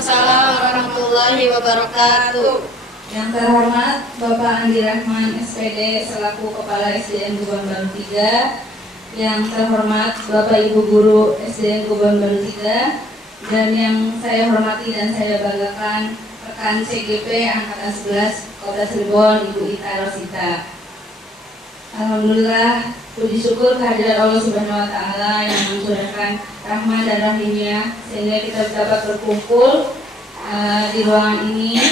Waalaikumsalam warahmatullahi wabarakatuh. Yang terhormat Bapak Andi Rahman SPD selaku Kepala SDN Tuban Baru 3, yang terhormat Bapak Ibu Guru SDN Tuban Baru 3, dan yang saya hormati dan saya banggakan rekan CGP Angkatan 11 Kota Cirebon, Ibu Ita Rosita. Alhamdulillah, puji syukur kehadiran Allah Subhanahu wa Ta'ala yang mencurahkan rahmat dan rahimnya sehingga kita dapat berkumpul di ruangan ini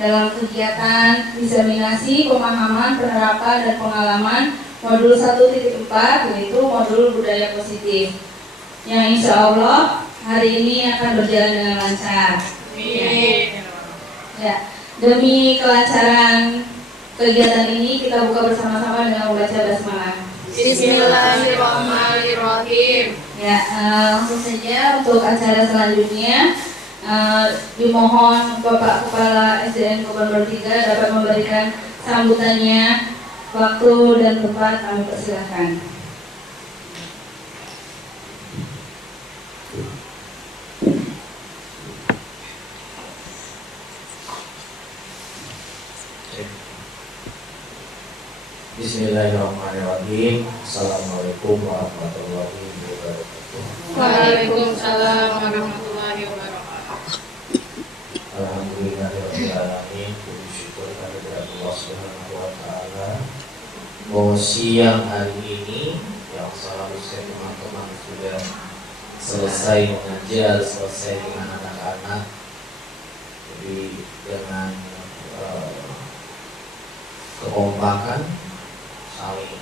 dalam kegiatan diseminasi pemahaman, penerapan, dan pengalaman modul 1.4, yaitu modul budaya positif, yang insya Allah hari ini akan berjalan dengan lancar. Ya, demi kelancaran kegiatan ini kita buka bersama-sama dengan membaca basmalah. Bismillahirrahmanirrahim. Ya, langsung saja untuk acara selanjutnya. Dimohon Bapak Kepala SDN Tuban Baru 3 dapat memberikan sambutannya. Waktu dan tempat kami persilahkan. Bismillahirrahmanirrahim. Assalamualaikum warahmatullahi wabarakatuh. Waalaikumsalam warahmatullahi wabarakatuh. Alhamdulillahirrahmanirrahim. Puji syukur kehadirat Allah Subhanahu wa Ta'ala bahwa siang hari ini yang seharusnya teman-teman sudah selesai mengajar, selesai dengan anak-anak, jadi dengan kekompakan, saling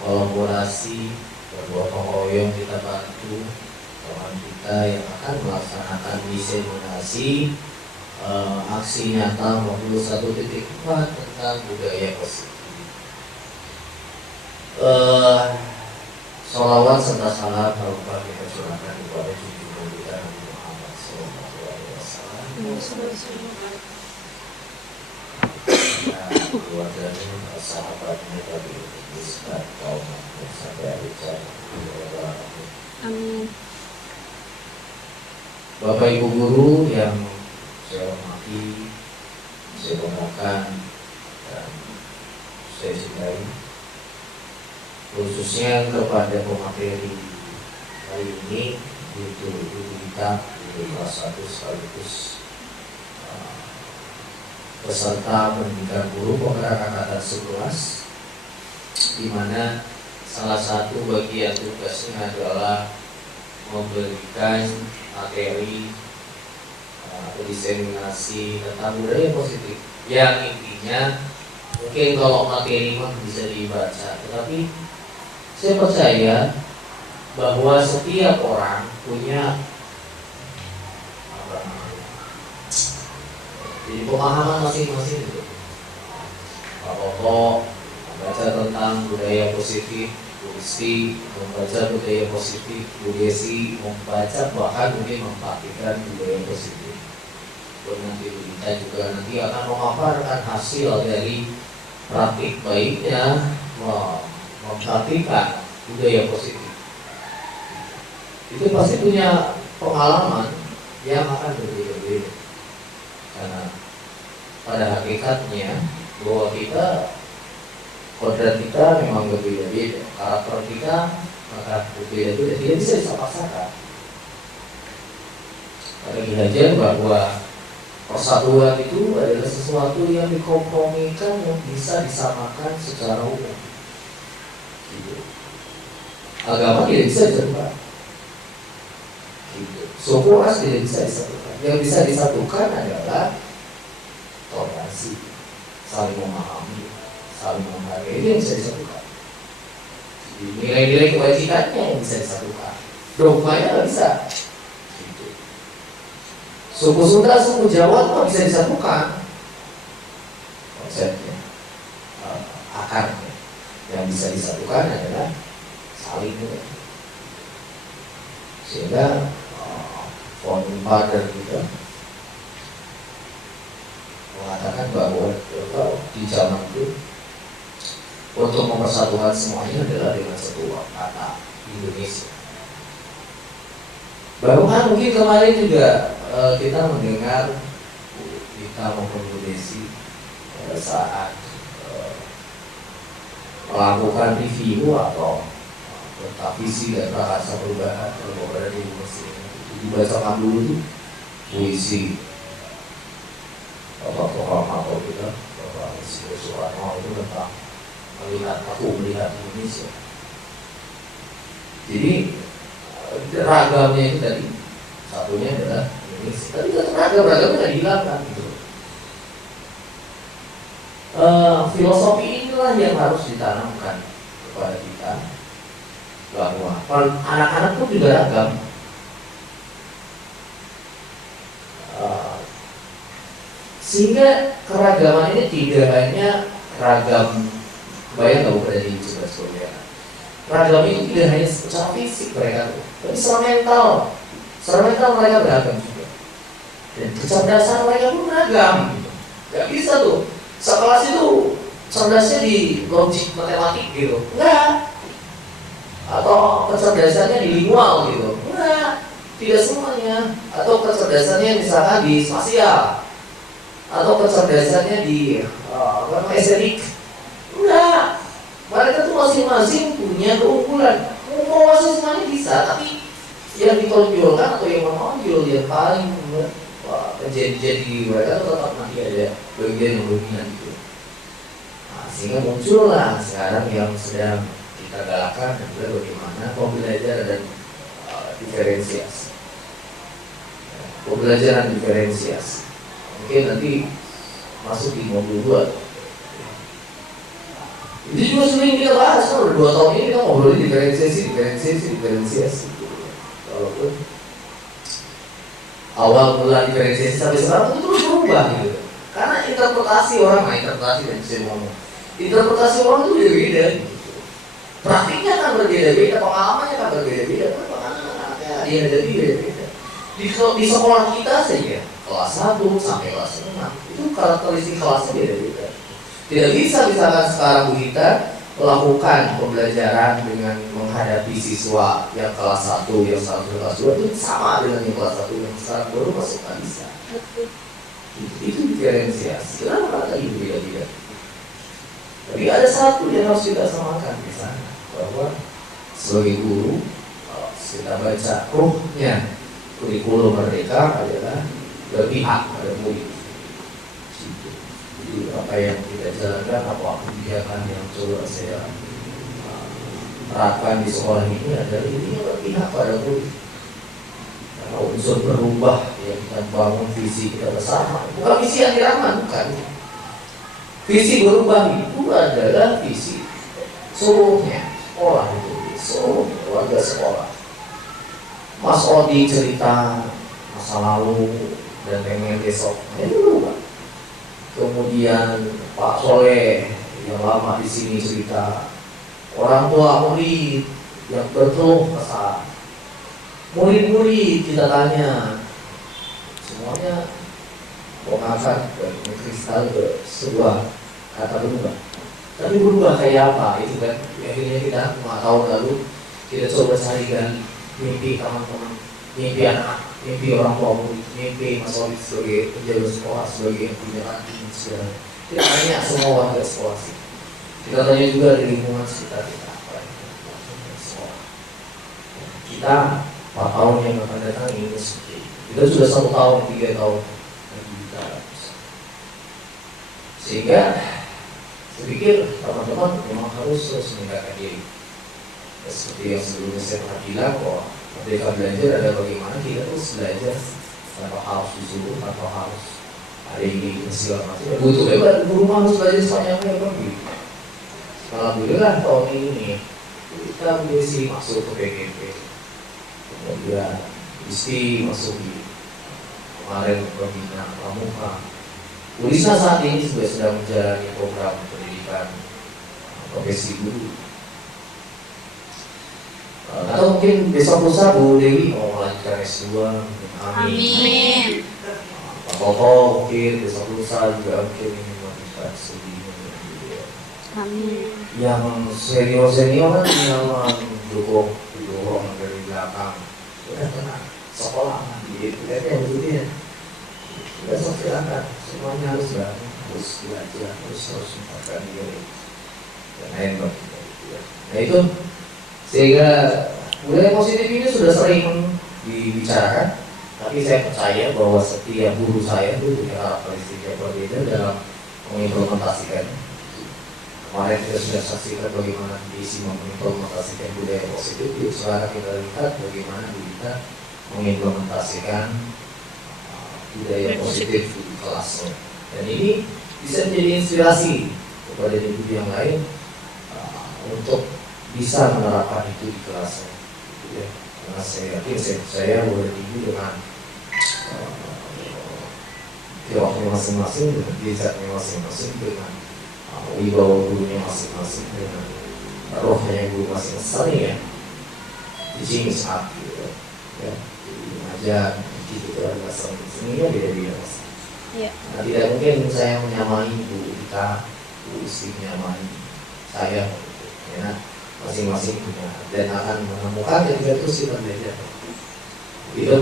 kolaborasi, bergotong royong, kita bantu teman kita yang akan melaksanakan diseminasi aksi nyata modul 1.4 tentang budaya positif. Sholawat serta salam harumlah kita curahkan kepada junjungan kita Nabi Muhammad SAW. Keluarganya, sahabatnya, tadi Ustaz, kaum sampai akhir zaman. Amin. Bapak Ibu Guru yang saya hormati, saya banggakan dan saya cintai, khususnya kepada pemateri hari ini, yaitu Ibu Ita dari kelas 1 sekaligus peserta pendidikan guru penggerak angkatan 11, di mana salah satu bagian tugasnya adalah memberikan materi atau diseminasi tentang budaya positif, yang intinya mungkin kalau materi mah bisa dibaca, tetapi saya percaya bahwa setiap orang punya jadi pemahaman masing-masing itu. Pak Koko membaca tentang budaya positif, Bu Isti membaca budaya positif, Bu Desi membaca bahkan mungkin mempraktikkan budaya positif. Dan nanti kita juga nanti akan memaparkan hasil dari praktik baiknya mempraktikkan budaya positif. Itu pasti punya pengalaman yang akan berbeda-beda. Karena pada hakikatnya bahwa kita, kodrat kita memang berbeda-beda, karakter kita maka berbeda-beda, tidak bisa disamakan. Ada dihajar bahwa persatuan itu adalah sesuatu yang dikompromikan, yang bisa disamakan secara umum. Gitu. Agama tidak bisa disatukan. Gitu. Suku ras tidak bisa disatukan. Yang bisa disatukan adalah toleransi, saling memahami, saling menghargai, itu yang bisa disatukan. Jadi nilai-nilai kebajikannya yang bisa disatukan, dogmanya nggak bisa. Gitu. Suku Sunda, suku Jawa nggak bisa disatukan. Konsepnya, akarnya, yang bisa disatukan adalah saling mengerti. Sehingga founding father kita mengatakan bahwa di zaman itu untuk mempersatukan semuanya adalah dengan satu kata Indonesia. Bahkan mungkin kemarin juga kita mendengar kita maupun Bu Desi saat melakukan review atau tentang visi dan bahasa perubahan kalau berada di universitas ini dibacakan dulu tuh puisi Bapak Proklamator kita Bapak Soekarno itu tentang melihat Indonesia. Jadi ragamnya itu tadi satunya adalah Indonesia. Tapi ragamnya nggak dihilangkan gitu. Filosofi inilah yang harus ditanamkan kepada kita bahwa anak-anak pun juga ragam. Sehingga keragaman ini tidak hanya ragam, bayang nggak berada di sekolah. Ragam itu tidak hanya secara fisik mereka, tapi secara mental mereka beragam juga. Dan kecerdasan mereka pun beragam. Gak bisa tuh sekelas itu cerdasnya di logik matematik gitu, enggak. Atau kecerdasannya di lingual gitu, enggak. Tidak semuanya. Atau kecerdasannya misalkan di spasial, atau kecerdasannya di estetik, enggak. Mereka tuh masing-masing punya keunggulan. Mau masuk semuanya bisa, tapi yang ditonjolkan atau yang menonjol yang paling jadi mereka tuh tetap nanti ada bagian yang dominan gitu. Nah, sehingga muncullah sekarang yang sedang kita galakkan adalah bagaimana pembelajaran dan diferensiasi. Pembelajaran diferensiasi. Mungkin nanti masuk di modul 2. Itu juga sering kita bahas, kan udah 2 tahun ini kita ngobrolin diferensiasi. Walaupun awal mula diferensiasi sampai sekarang itu terus berubah gitu. Karena interpretasi orang, interpretasi dan saya ngomong, interpretasi orang itu beda-beda gitu. Praktiknya kan berbeda-beda, pengalamannya kan berbeda-beda, pengalamannya dia jadi beda-beda. Di sekolah kita saja, kelas 1 sampai kelas 6 itu karakteristik kelasnya beda-beda. Tidak bisa misalkan sekarang kita melakukan pembelajaran dengan menghadapi siswa yang kelas 1, yang kelas 2 itu sama dengan yang kelas 1 yang sekarang baru masuk, nggak bisa. Itu diferensiasi. Kenapa mereka itu beda-beda? Tapi ada satu yang harus kita samakan di sana, bahwa sebagai guru kita baca ruhnya kurikulum merdeka adalah berpihak pada murid. Apa yang kita jalankan, apa kebijakan yang coba saya terapkan di sekolah ini adalah ini berpihak pada murid. Karena unsur berubah yang kita bangun visi kita bersama, bukan visi anti rahman, bukan. Visi berubah itu adalah visi seluruhnya sekolah itu, seluruh warga sekolah. Mas Odi cerita masa lalu dan pengen besok, itu berubah. Kemudian Pak Soleh yang lama di sini cerita, orang tua murid yang berkeluh kesah, murid-murid kita tanya, semuanya mengangkat dan mengkristal ke sebuah kata berubah. Tapi berubah kayak apa itu kan? Akhirnya kita 5 tahun lalu kita coba carikan mimpi teman-teman, mimpi anak, mimpi orang tua murid, mimpi Mas Wali sebagai penjaga sekolah, sebagai yang punya kantin segala. Kita tanya semua warga sekolah sih. Kita tanya juga di lingkungan sekitar kita apa yang sekolah. Kita 4 tahun yang akan datang ini seperti itu. Kita sudah 1 tahun, 3 tahun lagi kita. Sehingga saya pikir teman-teman memang harus terus meningkatkan diri. Seperti yang sebelumnya saya pernah bilang bahwa merdeka belajar ada bagaimana kita terus belajar tanpa harus disuruh, tanpa harus ada ini segala macam. Butuh bebas, rumah harus belajar sepanjangnya gitu. Alhamdulillah tahun ini kita bisa masuk ke PGP, kemudian Isti masuk di kemarin pembina pramuka. Ulisa saat ini juga sedang menjalani program pendidikan profesi guru. Atau mungkin besok lusa Bu Dewi mau melanjutkan S2. Amin. Pak Koko mungkin besok lusa juga mungkin ingin melanjutkan studi. Amin. Yang senior kan yang mendukung dari belakang. Sudah tenang, sekolah gitu kan ya begitu ya. Besok silakan, semuanya harus bangun, harus belajar, harus menempatkan diri dan lain sebagainya. Nah itu sehingga budaya positif ini sudah sering dibicarakan, tapi saya percaya bahwa setiap guru saya itu punya karakteristik yang berbeda dalam mengimplementasikan. Kemarin kita sudah saksikan bagaimana diisi mengimplementasikan budaya positif. Sekarang kita lihat bagaimana kita mengimplementasikan budaya positif di kelasnya. Dan ini bisa menjadi inspirasi kepada individu yang lain untuk bisa menerapkan itu di kelasnya. Ya. Karena saya yakin, saya boleh tinggi dengan waktunya masing-masing, dengan bijaknya masing-masing, dengan wibawa gurunya masing-masing, dengan rohnya guru masing-masing ya. Teaching is art gitu ya. Jadi mengajar itu adalah seninya beda-beda mas. Iya. Nah, tidak mungkin saya menyamai Bu Ika, Bu Isti menyamai saya, ya. Masing-masing punya dan akan menemukan ketika terus kita belajar. Itu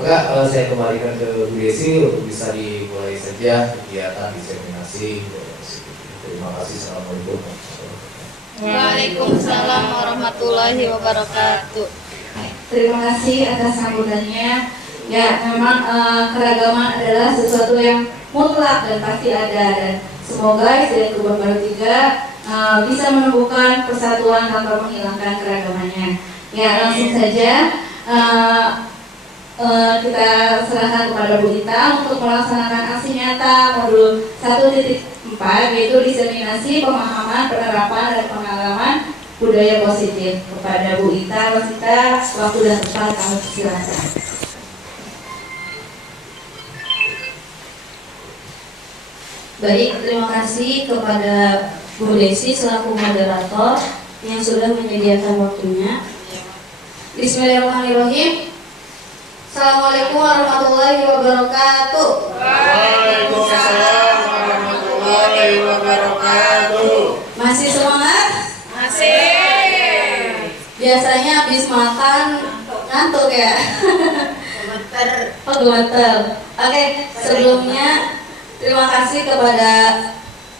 maka saya kembalikan ke Bu Desi untuk bisa dimulai saja kegiatan diseminasi. Terima kasih. Assalamualaikum. Waalaikumsalam warahmatullahi wabarakatuh. Terima kasih atas sambutannya. Ya, memang keragaman adalah sesuatu yang mutlak dan pasti ada, dan semoga SDN Kebon Baru 3 bisa menemukan persatuan tanpa menghilangkan keragamannya. Ya, langsung saja kita serahkan kepada Bu Ita untuk melaksanakan aksi nyata modul 1.4, yaitu diseminasi pemahaman, penerapan, dan pengalaman budaya positif. Kepada Bu Ita, Mas Ita, waktu dan tempat kami persilakan. Baik, terima kasih kepada Bu Desi selaku moderator yang sudah menyediakan waktunya. Bismillahirrahmanirrahim. Assalamualaikum warahmatullahi wabarakatuh. Waalaikumsalam warahmatullahi wabarakatuh. Masih semangat? Masih. Biasanya habis makan ngantuk ya? Gemeter. Oke, sebelumnya terima kasih kepada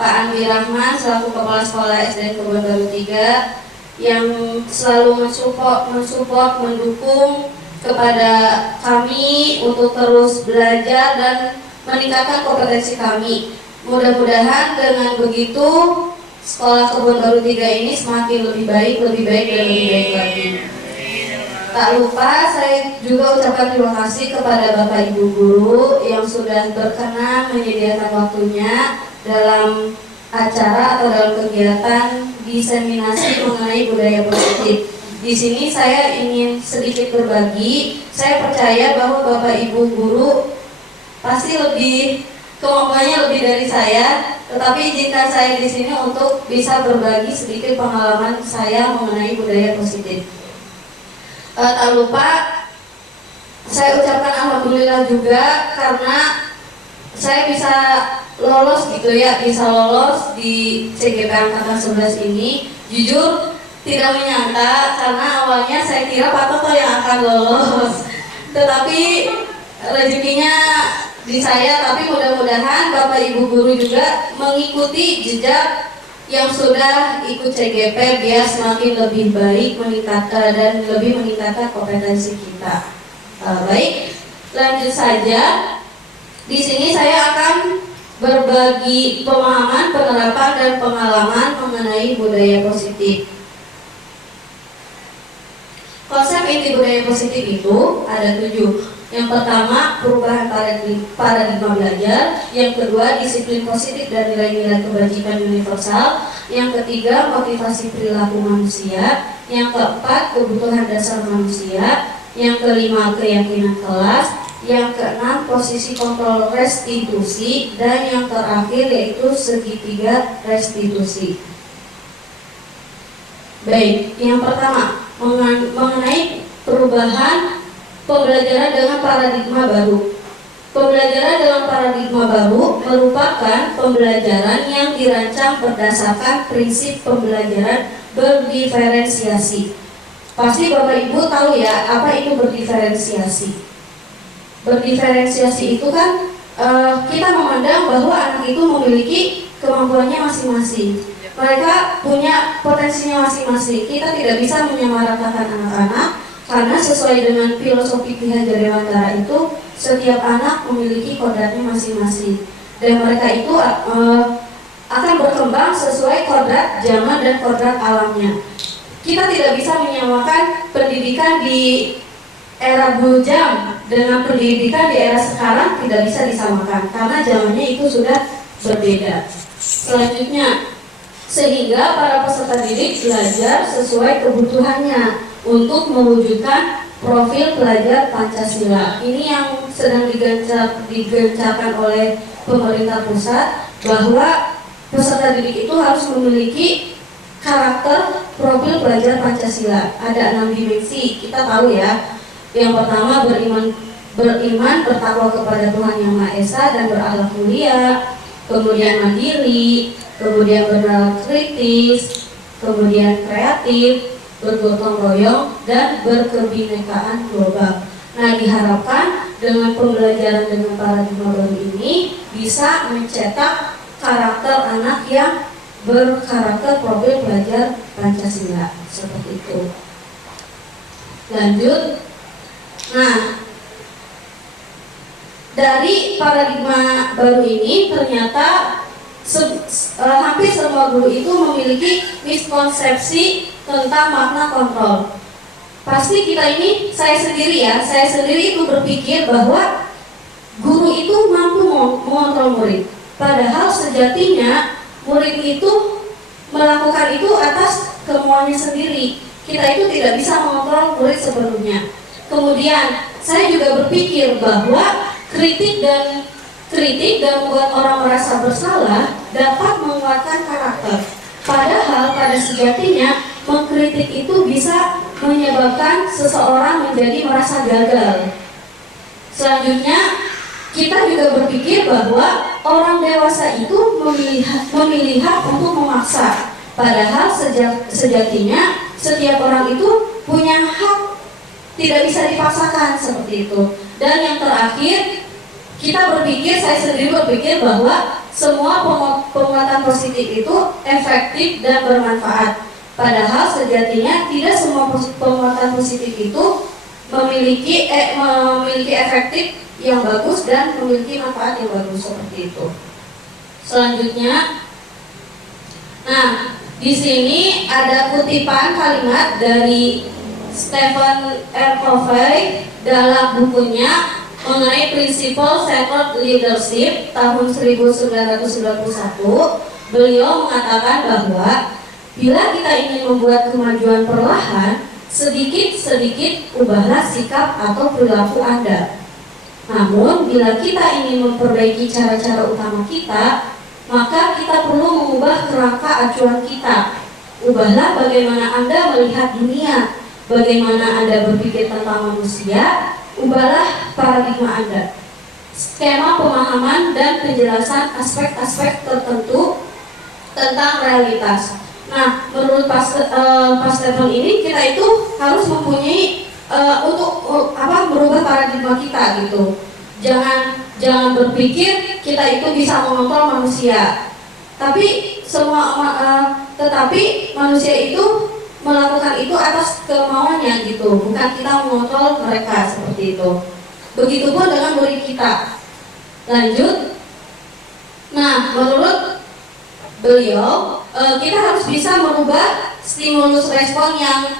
Pak Andi Rahman selaku Kepala Sekolah SDN Kebon Baru 3 yang selalu mensupport, mendukung kepada kami untuk terus belajar dan meningkatkan kompetensi kami. Mudah-mudahan dengan begitu Sekolah Kebon Baru 3 ini semakin lebih baik dan lebih baik lagi. Tak lupa saya juga ucapkan terima kasih kepada Bapak Ibu Guru yang sudah berkenan menyediakan waktunya dalam acara atau dalam kegiatan diseminasi mengenai budaya positif. Di sini saya ingin sedikit berbagi. Saya percaya bahwa Bapak Ibu Guru pasti kemampuannya lebih dari saya, tetapi izinkan saya di sini untuk bisa berbagi sedikit pengalaman saya mengenai budaya positif. Tak lupa saya ucapkan alhamdulillah juga karena saya bisa lolos gitu ya, bisa lolos di CGP Angkatan 11 ini. Jujur tidak menyangka karena awalnya saya kira Pak Toto yang akan lolos, tetapi rezekinya di saya. Tapi mudah-mudahan Bapak Ibu Guru juga mengikuti jejak yang sudah ikut CGP biar semakin lebih baik dan lebih meningkatkan kompetensi kita. Baik, lanjut saja. Di sini saya akan berbagi pemahaman, penerapan, dan pengalaman mengenai budaya positif. Konsep inti budaya positif itu ada 7. Yang pertama, perubahan paradigma belajar. Yang kedua, disiplin positif dan nilai-nilai kebajikan universal. Yang ketiga, motivasi perilaku manusia. Yang keempat, kebutuhan dasar manusia. Yang kelima, keyakinan kelas. Yang keenam, posisi kontrol restitusi. Dan yang terakhir yaitu segitiga restitusi. Baik, yang pertama mengenai perubahan pembelajaran dengan paradigma baru. Pembelajaran dalam paradigma baru merupakan pembelajaran yang dirancang berdasarkan prinsip pembelajaran berdiferensiasi. Pasti Bapak Ibu tahu ya apa itu berdiferensiasi. berdiferensiasi itu kan kita memandang bahwa anak itu memiliki kemampuannya masing-masing. Mereka punya potensinya masing-masing. Kita tidak bisa menyamaratakan anak-anak karena sesuai dengan filosofi Ki Hajar Dewantara itu setiap anak memiliki kodratnya masing-masing dan mereka itu akan berkembang sesuai kodrat zaman dan kodrat alamnya. Kita tidak bisa menyamakan pendidikan di era bujang dengan pendidikan di era sekarang, tidak bisa disamakan karena zamannya itu sudah berbeda. Selanjutnya, sehingga para peserta didik belajar sesuai kebutuhannya untuk mewujudkan profil pelajar Pancasila. Ini yang sedang digencarkan oleh pemerintah pusat, bahwa peserta didik itu harus memiliki karakter profil pelajar Pancasila. Ada 6 dimensi, kita tahu ya. Yang pertama beriman, bertakwa kepada Tuhan Yang Maha Esa dan berakhlak mulia, kemudian mandiri, kemudian bernalar kritis, kemudian kreatif, bergotong royong, dan berkebinekaan global. Nah, diharapkan dengan pembelajaran dengan paradigma baru ini bisa mencetak karakter anak yang berkarakter profil pelajar Pancasila, seperti itu. Lanjut. Nah, dari paradigma baru ini ternyata hampir semua guru itu memiliki miskonsepsi tentang makna kontrol. Pasti kita ini, saya sendiri itu berpikir bahwa guru itu mampu mengontrol murid. Padahal sejatinya murid itu melakukan itu atas kemauannya sendiri. Kita itu tidak bisa mengontrol murid sepenuhnya. Kemudian saya juga berpikir bahwa kritik dan membuat orang merasa bersalah dapat menguatkan karakter. Padahal pada sejatinya mengkritik itu bisa menyebabkan seseorang menjadi merasa gagal. Selanjutnya, kita juga berpikir bahwa orang dewasa itu memilih hak untuk memaksa. Padahal sejatinya setiap orang itu punya hak, tidak bisa dipaksakan, seperti itu. Dan yang terakhir, saya sendiri berpikir bahwa semua penguatan positif itu efektif dan bermanfaat. Padahal sejatinya tidak semua penguatan positif itu memiliki efektif yang bagus dan memiliki manfaat yang bagus, seperti itu. Selanjutnya, nah di sini ada kutipan kalimat dari Stephen R. Covey dalam bukunya mengenai prinsipal centered leadership tahun 1991. Beliau mengatakan bahwa bila kita ingin membuat kemajuan perlahan, sedikit-sedikit ubahlah sikap atau perilaku Anda. Namun bila kita ingin memperbaiki cara-cara utama kita, maka kita perlu mengubah kerangka acuan kita. Ubahlah bagaimana Anda melihat dunia, bagaimana Anda berpikir tentang manusia. Ubahlah paradigma Anda, skema pemahaman dan penjelasan aspek-aspek tertentu tentang realitas. Nah, menurut Pak Stephen ini, kita itu harus mempunyai untuk merubah paradigma kita gitu. Jangan berpikir kita itu bisa mengontrol manusia, tapi tetapi manusia itu melakukan itu atas kemauannya gitu, bukan kita mengontrol mereka, seperti itu. Begitupun dengan murid kita. Lanjut. Nah, menurut beliau, kita harus bisa merubah stimulus respon yang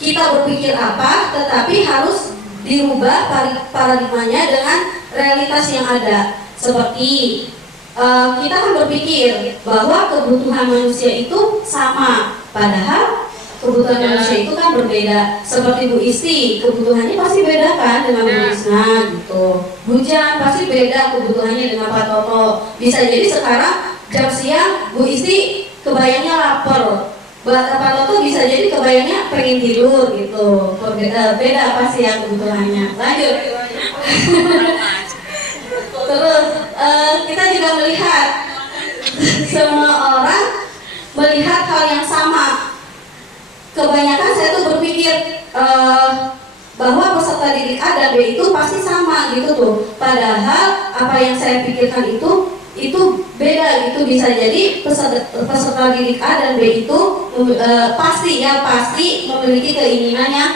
kita berpikir apa, tetapi harus dirubah paradigmanya dengan realitas yang ada. Seperti kita kan berpikir bahwa kebutuhan manusia itu sama, padahal kebutuhan manusia itu kan berbeda. Seperti Bu Isti, kebutuhannya pasti beda kan dengan Bu Isna gitu. Bu Jan pasti beda kebutuhannya dengan Pak Toto. Bisa jadi sekarang jam siang Bu Isti kebayangnya lapar, Pak Toto bisa jadi kebayangnya pengen tidur gitu. Beda pasti yang kebutuhannya. Lanjut. Terus kita juga melihat semua orang melihat hal yang sama. Kebanyakan saya tuh berpikir bahwa peserta didik didik A dan B itu pasti sama gitu tuh. Padahal apa yang saya pikirkan itu beda gitu. Bisa jadi peserta didik A dan B itu pasti memiliki keinginan yang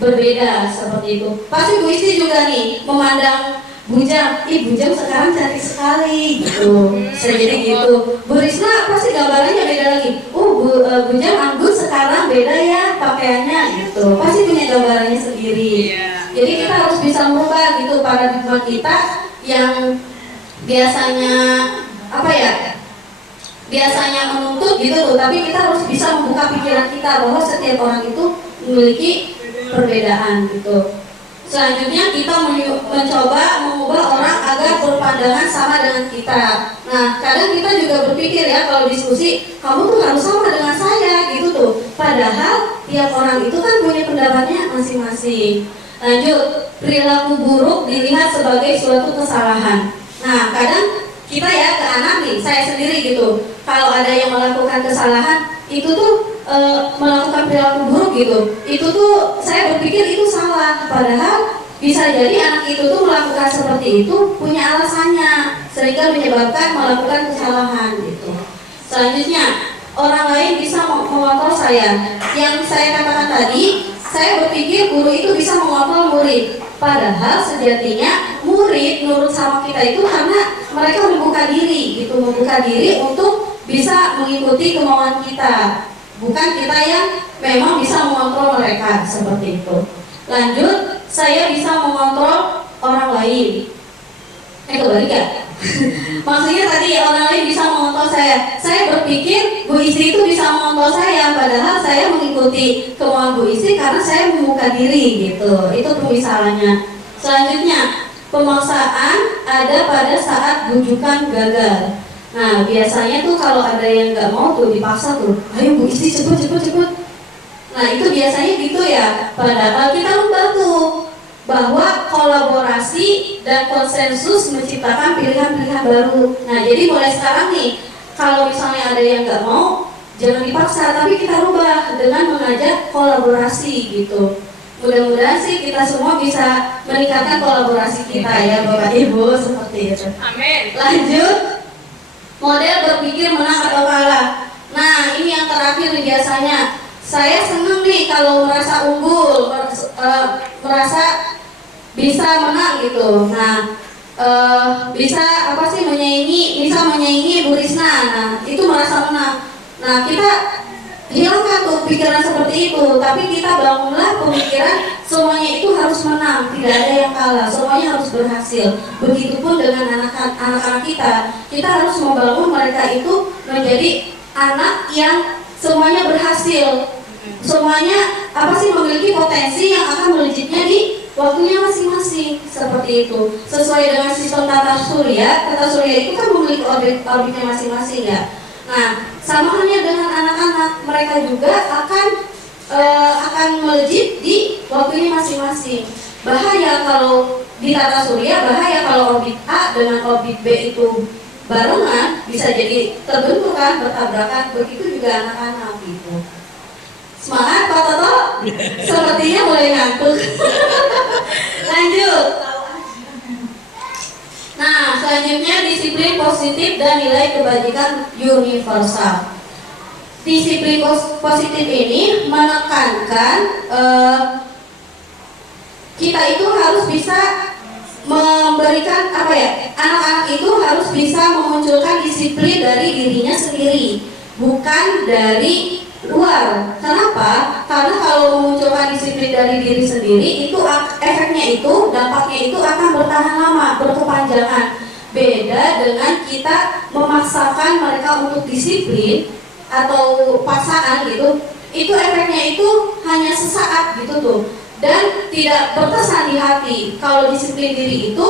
berbeda seperti itu. Pasti Bu Isti juga nih memandang Bujang, Bujang sekarang cantik sekali gitu. Saya jadi gitu. Bu Risma pasti gambarannya beda lagi. Bujang anggun sekarang beda ya pakaiannya gitu. Pasti punya gambarannya sendiri. Jadi kita harus bisa merubah gitu paradigma kita yang biasanya biasanya menuntut gitu tuh, tapi kita harus bisa membuka pikiran kita bahwa setiap orang itu memiliki perbedaan gitu. Selanjutnya kita mencoba mengubah orang agar berpandangan sama dengan kita. Nah, kadang kita juga berpikir ya kalau diskusi, kamu tuh harus sama dengan saya gitu tuh. Padahal tiap orang itu kan punya pendapatnya masing-masing. Lanjut, perilaku buruk dilihat sebagai suatu kesalahan. Nah, kadang kita ya ke anak nih, saya sendiri gitu. Kalau ada yang melakukan kesalahan, itu tuh melakukan perilaku buruk gitu, itu tuh saya berpikir itu salah, padahal bisa jadi anak itu tuh melakukan seperti itu punya alasannya sehingga menyebabkan melakukan kesalahan gitu. Selanjutnya, orang lain bisa mengontrol saya. Yang saya katakan tadi, saya berpikir guru itu bisa mengontrol murid, padahal sejatinya murid nurut sama kita itu karena mereka membuka diri gitu, membuka diri untuk bisa mengikuti kemauan kita. Bukan kita yang memang bisa mengontrol mereka seperti itu. Lanjut, saya bisa mengontrol orang lain. Kebalik ya? Maksudnya tadi orang lain bisa mengontrol saya. Saya berpikir Bu Istri itu bisa mengontrol saya, padahal saya mengikuti kemauan Bu Istri karena saya membuka diri gitu. Itu pemisalannya. Selanjutnya, pemaksaan ada pada saat bujukan gagal. Nah, biasanya tuh kalau ada yang nggak mau tuh dipaksa tuh, ayo Bu Isti cepet. Nah, itu biasanya gitu ya. Padahal kita membantu bahwa kolaborasi dan konsensus menciptakan pilihan-pilihan baru. Nah, jadi mulai sekarang nih, kalau misalnya ada yang nggak mau, jangan dipaksa, tapi kita rubah dengan mengajak kolaborasi gitu. Mudah-mudahan sih kita semua bisa meningkatkan kolaborasi kita ya Bapak Ibu, seperti itu. Amin. Lanjut, model berpikir menang atau kalah. Nah, ini yang terakhir nih biasanya. Saya senang nih kalau merasa unggul, merasa bisa menang gitu. Nah, bisa menyaingi Bu Risna. Nah, itu merasa menang. Nah, kita hilangkan tuh pikiran seperti itu, tapi kita bangunlah pemikiran semuanya itu harus menang, tidak ada yang kalah, semuanya harus berhasil. Begitupun dengan anak-anak kita harus membangun mereka itu menjadi anak yang semuanya berhasil, semuanya memiliki potensi yang akan melejitnya di waktunya masing-masing, seperti itu. Sesuai dengan sistem tata surya itu kan memiliki orbitnya masing-masing ya. Nah, sama halnya dengan anak-anak, mereka juga akan melejit di waktunya masing-masing. Bahaya kalau di tata surya, bahaya kalau orbit A dengan orbit B itu barengan, bisa jadi terbenturan, bertabrakan. Begitu juga anak-anak gitu. Semangat Pak Toto, sepertinya mulai ngantuk. Lanjut. Nah, selanjutnya disiplin positif dan nilai kebajikan universal. Disiplin positif ini menekankan kita itu harus bisa memberikan anak-anak itu harus bisa memunculkan disiplin dari dirinya sendiri, bukan dari luar. Kenapa? Karena kalau memunculkan disiplin dari diri sendiri itu efeknya itu, dampaknya itu akan bertahan lama, berkepanjangan. Beda dengan kita memaksakan mereka untuk disiplin atau paksaan gitu, itu efeknya itu hanya sesaat gitu tuh, dan tidak berkesan di hati. Kalau disiplin diri itu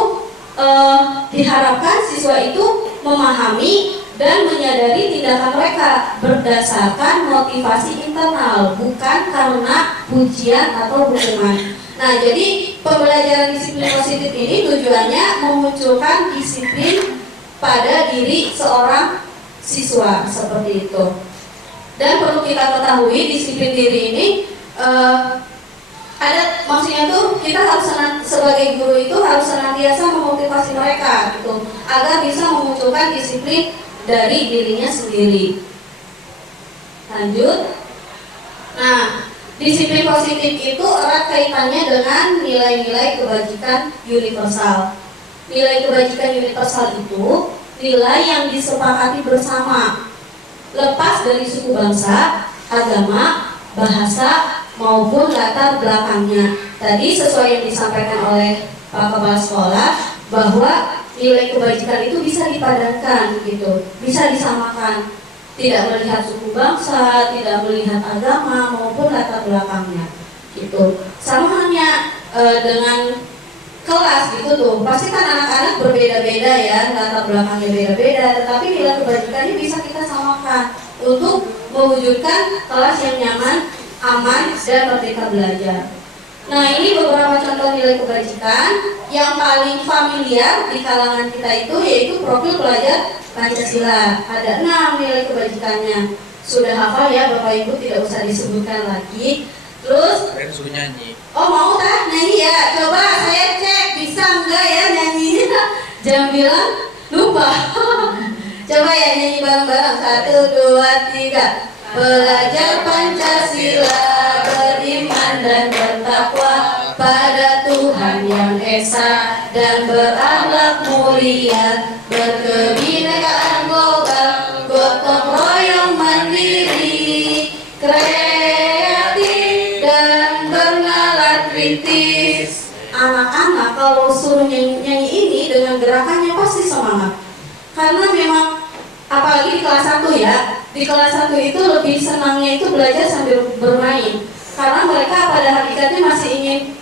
diharapkan siswa itu memahami dan menyadari tindakan mereka berdasarkan motivasi internal, bukan karena pujian atau hukuman. Nah, jadi pembelajaran disiplin positif ini tujuannya memunculkan disiplin pada diri seorang siswa, seperti itu. Dan perlu kita ketahui disiplin diri ini maksudnya tuh kita harus sebagai guru itu harus senantiasa memotivasi mereka gitu, agar bisa memunculkan disiplin dari dirinya sendiri. Lanjut. Nah, disiplin positif itu erat kaitannya dengan nilai-nilai kebajikan universal. Nilai kebajikan universal itu nilai yang disepakati bersama, lepas dari suku bangsa, agama, bahasa, maupun latar belakangnya. Tadi sesuai yang disampaikan oleh Pak Kepala Sekolah, bahwa nilai kebajikan itu bisa dipadankan gitu, bisa disamakan, tidak melihat suku bangsa, tidak melihat agama maupun latar belakangnya gitu. Sama halnya dengan kelas gitu tuh, pasti kan anak-anak berbeda-beda ya, latar belakangnya beda-beda, tetapi nilai kebajikannya bisa kita samakan untuk mewujudkan kelas yang nyaman, aman, dan merdeka belajar. Nah, ini beberapa contoh nilai kebajikan yang paling familiar di kalangan kita itu yaitu profil pelajar Pancasila. Ada 6 nilai kebajikannya. Sudah hafal ya Bapak Ibu, tidak usah disebutkan lagi. Terus suruh nyanyi. Oh mau tah nyanyi ya? Coba saya cek bisa enggak ya nyanyinya. Jangan bilang lupa. Coba ya nyanyi bareng-bareng. 1, 2, 3. Belajar Pancasila, beriman dan bertakwa pada Tuhan yang Esa, dan berakhlak mulia, berkebinekaan global, gotong royong mandiri, dan bernalar kritis. Anak-anak kalau suruh nyanyi ini dengan gerakannya pasti semangat. Karena memang apalagi di kelas 1 ya. Di kelas 1 itu lebih senangnya itu belajar sambil bermain. Karena mereka pada hakikatnya masih ingin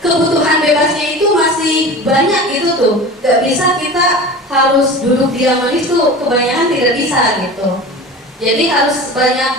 kebutuhan bebasnya itu masih banyak gitu tuh. Gak bisa kita harus duduk diam itu, kebanyakan tidak bisa gitu. Jadi harus banyak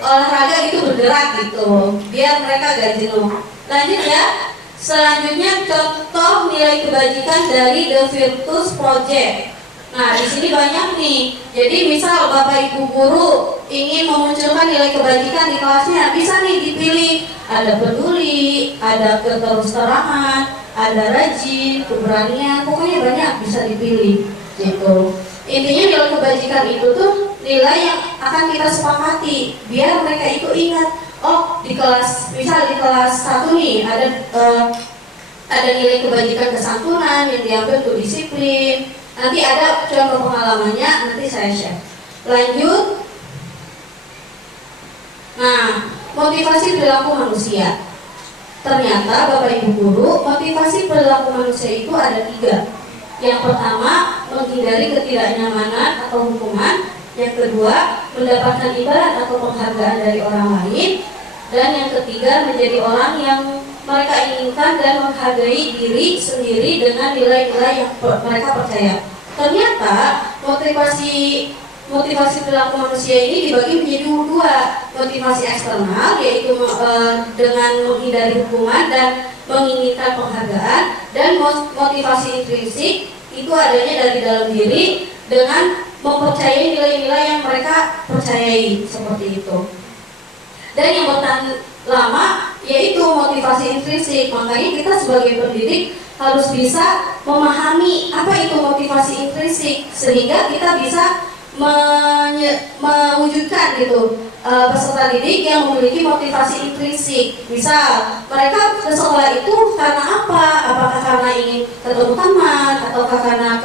olahraga gitu, bergerak gitu, biar mereka gak jenuh. Lanjut ya. Selanjutnya contoh nilai kebajikan dari The Virtus Project. Nah, di sini banyak nih. Jadi misal Bapak Ibu guru ingin memunculkan nilai kebajikan di kelasnya, bisa nih dipilih. Ada peduli, ada keterus-terangan, ada rajin, keberanian, pokoknya banyak bisa dipilih gitu. Intinya nilai kebajikan itu tuh nilai yang akan kita sepakati biar mereka itu ingat, oh di kelas, misal di kelas 1 nih ada nilai kebajikan kesantunan yang diambil untuk disiplin. Nanti ada contoh pengalamannya, nanti saya share. Lanjut. Nah, motivasi perilaku manusia. Ternyata Bapak Ibu guru, motivasi perilaku manusia itu ada 3. Yang pertama, menghindari ketidaknyamanan atau hukuman. Yang kedua, mendapatkan imbalan atau penghargaan dari orang lain. Dan yang ketiga, menjadi orang yang mereka inginkan dan menghargai diri sendiri dengan nilai-nilai yang mereka percaya. Ternyata motivasi perilaku manusia ini dibagi menjadi 2. Motivasi eksternal, yaitu dengan menghindari hukuman dan menginginkan penghargaan, dan motivasi intrinsik itu adanya dari dalam diri dengan mempercayai nilai-nilai yang mereka percayai, seperti itu. Dan yang bertahan lama yaitu motivasi intrinsik. Makanya kita sebagai pendidik harus bisa memahami apa itu motivasi intrinsik sehingga kita bisa mewujudkan gitu peserta didik yang memiliki motivasi intrinsik. Misal mereka ke sekolah itu karena apa? Apakah karena ingin ketemu teman ataukah karena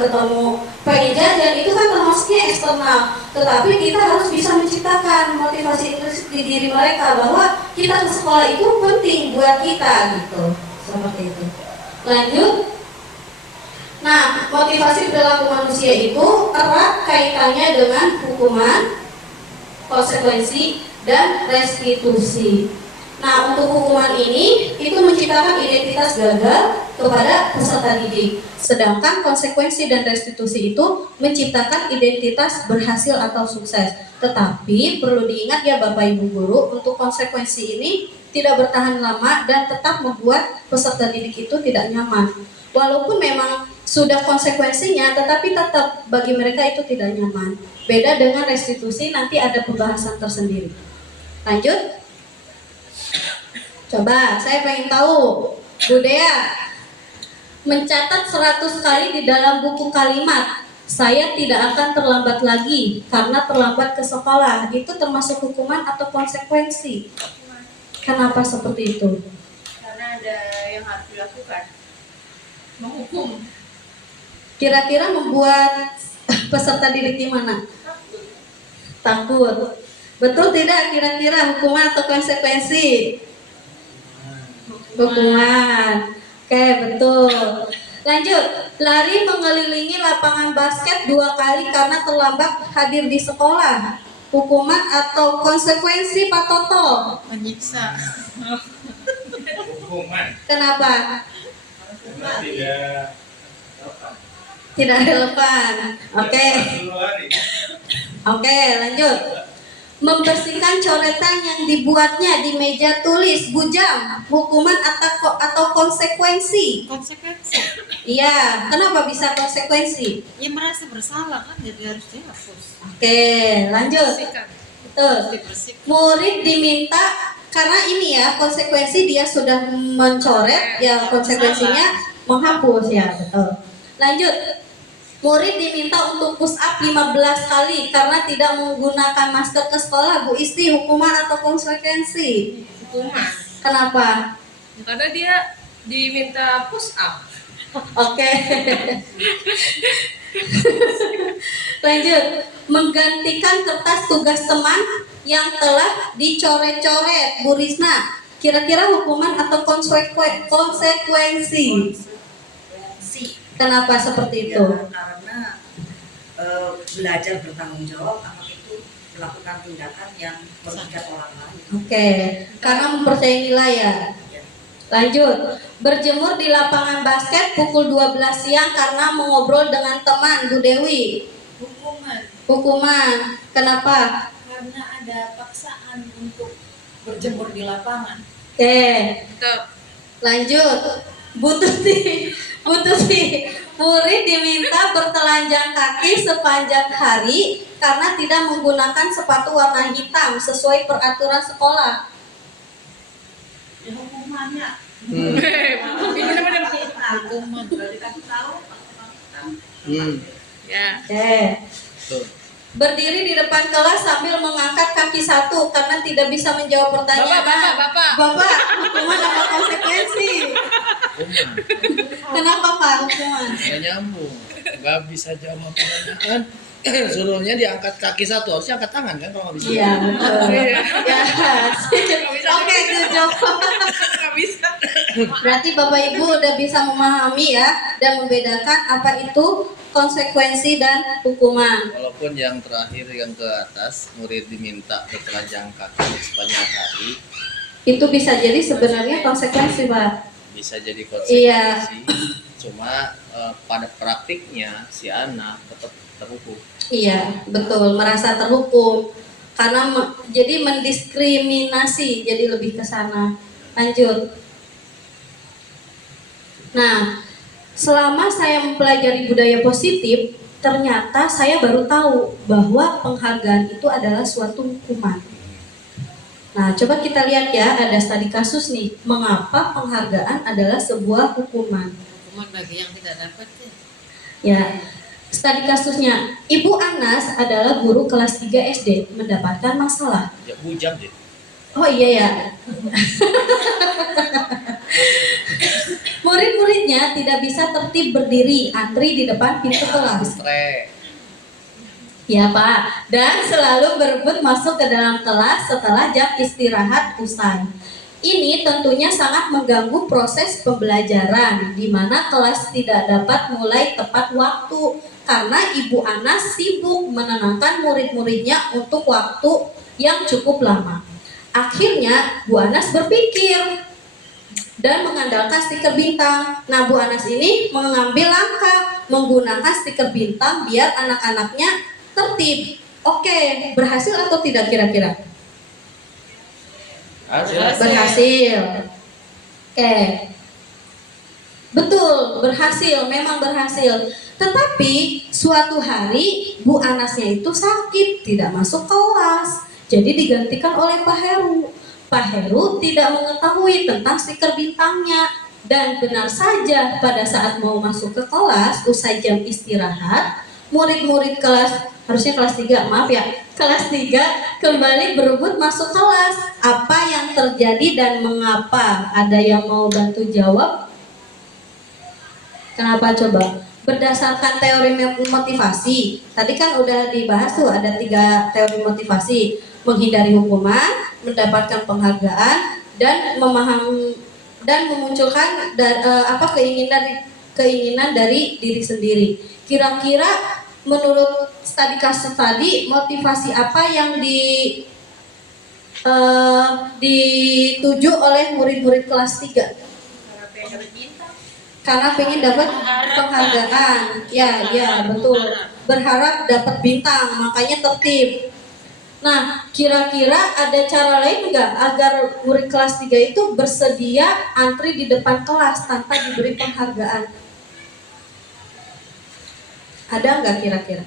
pengen jajan? Itu kan termasuknya eksternal. Tetapi kita harus bisa menciptakan motivasi intrinsik di diri mereka bahwa kita ke sekolah itu penting buat kita gitu. Seperti itu. Lanjut. Nah, motivasi perilaku manusia itu erat kaitannya dengan hukuman, konsekuensi, dan restitusi. Nah, untuk hukuman ini itu menciptakan identitas gagal kepada peserta didik. Sedangkan konsekuensi dan restitusi itu menciptakan identitas berhasil atau sukses. Tetapi perlu diingat ya Bapak Ibu guru, untuk konsekuensi ini tidak bertahan lama dan tetap membuat peserta didik itu tidak nyaman. Walaupun memang sudah konsekuensinya, tetapi tetap bagi mereka itu tidak nyaman. Beda dengan restitusi, nanti ada pembahasan tersendiri. Lanjut. Coba, saya pengen tahu. Bu Dea, mencatat 100 kali di dalam buku kalimat, saya tidak akan terlambat lagi karena terlambat ke sekolah. Itu termasuk hukuman atau konsekuensi? Kenapa seperti itu? Karena ada yang harus dilakukan, menghukum. Kira-kira membuat peserta didik gimana? Takut. Betul tidak kira-kira hukuman atau konsekuensi? Hukuman. Oke, betul. Lanjut, lari mengelilingi lapangan basket 2 kali karena terlambat hadir di sekolah. Hukuman atau konsekuensi Pak Toto? Menyiksa. Hukuman. Kenapa? Karena tidak Tidak relevan. Oke. lari. Oke, lanjut. Membersihkan coretan yang dibuatnya di meja tulis, bujang, hukuman atau konsekuensi? Konsekuensi. Iya, kenapa bisa konsekuensi? Ya merasa bersalah kan, jadi harus dihapus. Oke, lanjut. Bersihkan. Betul. Dibersihkan. Murid diminta, karena ini ya konsekuensi dia sudah mencoret, ya konsekuensinya menghapus ya, betul. Lanjut. Murid diminta untuk push up 15 kali karena tidak menggunakan masker ke sekolah. Bu Isti, hukuman atau konsekuensi? Hukuman. Kenapa? Karena dia diminta push up. Oke. Lanjut. Menggantikan kertas tugas teman yang telah dicoret-coret. Bu Risna, kira-kira hukuman atau konsekuensi? Kenapa seperti itu? Ya, karena belajar bertanggung jawab, anak itu melakukan tindakan yang merugikan orang lain. Oke, karena mempercayai nilai ya. Lanjut, berjemur di lapangan basket pukul 12 siang karena mengobrol dengan teman. Bu Dewi, Hukuman. hukuman. Kenapa? Karena ada paksaan untuk berjemur di lapangan. Oke, Tetap. lanjut. Bu Tuti, murid diminta bertelanjang kaki sepanjang hari karena tidak menggunakan sepatu warna hitam sesuai peraturan sekolah. Ya, hukumannya. Ini namanya Hukuman berarti kamu tahu. ya. Oke. Berdiri di depan kelas sambil mengangkat kaki satu karena tidak bisa menjawab pertanyaan. Bapak, hukuman apa konsekuensi? Kenapa Pak hukuman? Nggak nyambung, nggak bisa jawab pertanyaan. Suruhnya diangkat kaki satu, harusnya angkat tangan kan kalau nggak bisa. Iya betul. Ya, oke, good job. Nggak bisa. Berarti Bapak Ibu udah bisa memahami ya dan membedakan apa itu konsekuensi dan hukuman. Walaupun yang terakhir yang ke atas, murid diminta bertelanjang kaki sepanjang hari, Itu bisa jadi sebenarnya konsekuensi Pak. bisa jadi konsekuensi. Iya. Cuma pada praktiknya si anak tetap terhukum. Iya, betul, merasa terhukum karena jadi mendiskriminasi, jadi lebih ke sana. Lanjut. Nah, selama saya mempelajari budaya positif, ternyata saya baru tahu bahwa penghargaan itu adalah suatu hukuman. Nah, coba kita lihat ya, ada studi kasus nih, mengapa penghargaan adalah sebuah hukuman. Hukuman bagi yang tidak dapat ya. Ya, studi kasusnya, Ibu Anas adalah guru kelas 3 SD mendapatkan masalah. Ya bujang deh. Oh iya ya. Murid-muridnya tidak bisa tertib berdiri antri di depan pintu kelas. Stres. Ya Pak, dan selalu berebut masuk ke dalam kelas setelah jam istirahat usai. Ini tentunya sangat mengganggu proses pembelajaran, di mana kelas tidak dapat mulai tepat waktu karena Ibu Anas sibuk menenangkan murid-muridnya untuk waktu yang cukup lama. Akhirnya Bu Anas berpikir dan mengandalkan stiker bintang. Nah, Bu Anas ini mengambil langkah menggunakan stiker bintang biar anak-anaknya tertib. Oke, berhasil atau tidak kira-kira? Berhasil. Oke. Betul, berhasil, memang berhasil. Tetapi suatu hari Bu Anasnya itu sakit, tidak masuk kelas. Jadi digantikan oleh Pak Heru. Pak Heru tidak mengetahui tentang stiker bintangnya. Dan benar saja pada saat mau masuk ke kelas, usai jam istirahat, murid-murid kelas, harusnya kelas 3, maaf ya, kelas 3 kembali berebut masuk kelas. Apa yang terjadi dan mengapa? Ada yang mau bantu jawab? Kenapa coba? Berdasarkan teori motivasi, tadi kan udah dibahas tuh, ada 3 teori motivasi: menghindari hukuman, mendapatkan penghargaan, dan memunculkan keinginan dari diri sendiri. Kira-kira menurut studi kasus tadi, motivasi apa yang dituju oleh murid-murid kelas 3? Karena pengen dapat penghargaan. Ya, betul. Berharap dapat bintang, makanya tertib. Nah, kira-kira ada cara lain nggak agar murid kelas 3 itu bersedia antri di depan kelas tanpa diberi penghargaan? Ada nggak kira-kira?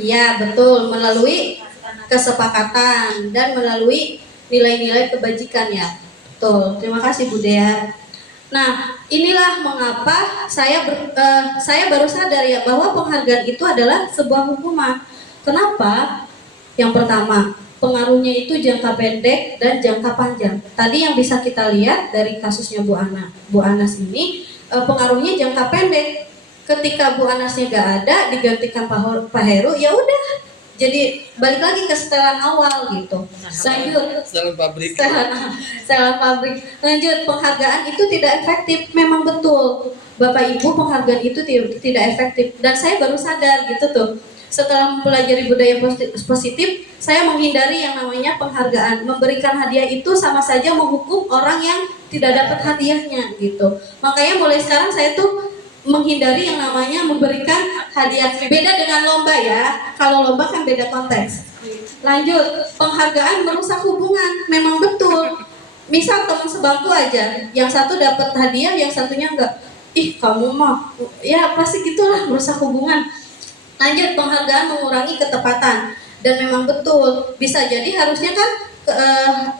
Ya, betul. Melalui kesepakatan dan melalui nilai-nilai kebajikan ya. Betul. Terima kasih Bu Dea. Nah, inilah mengapa saya baru sadar ya bahwa penghargaan itu adalah sebuah hukuman. Kenapa? Yang pertama, pengaruhnya itu jangka pendek dan jangka panjang. Tadi yang bisa kita lihat dari kasusnya Bu Anas ini, pengaruhnya jangka pendek. Ketika Bu Anasnya gak ada, digantikan Pak Heru, ya udah, jadi balik lagi ke setelan awal gitu. Lanjut. Setelan pabrik. Setelan pabrik. Lanjut, penghargaan itu tidak efektif. Memang betul, Bapak Ibu, penghargaan itu tidak efektif. Dan saya baru sadar gitu tuh. Setelah mempelajari budaya positif, saya menghindari yang namanya penghargaan. Memberikan hadiah itu sama saja menghukum orang yang tidak dapat hadiahnya gitu. Makanya mulai sekarang saya tuh menghindari yang namanya memberikan hadiah. Beda dengan lomba ya. Kalau lomba kan beda konteks. Lanjut, penghargaan merusak hubungan. Memang betul. Misal teman sebangku aja, yang satu dapat hadiah, yang satunya enggak. Ih, kamu mah, ya pasti gitulah, merusak hubungan. Lanjut, penghargaan mengurangi ketepatan. Dan memang betul, bisa jadi harusnya kan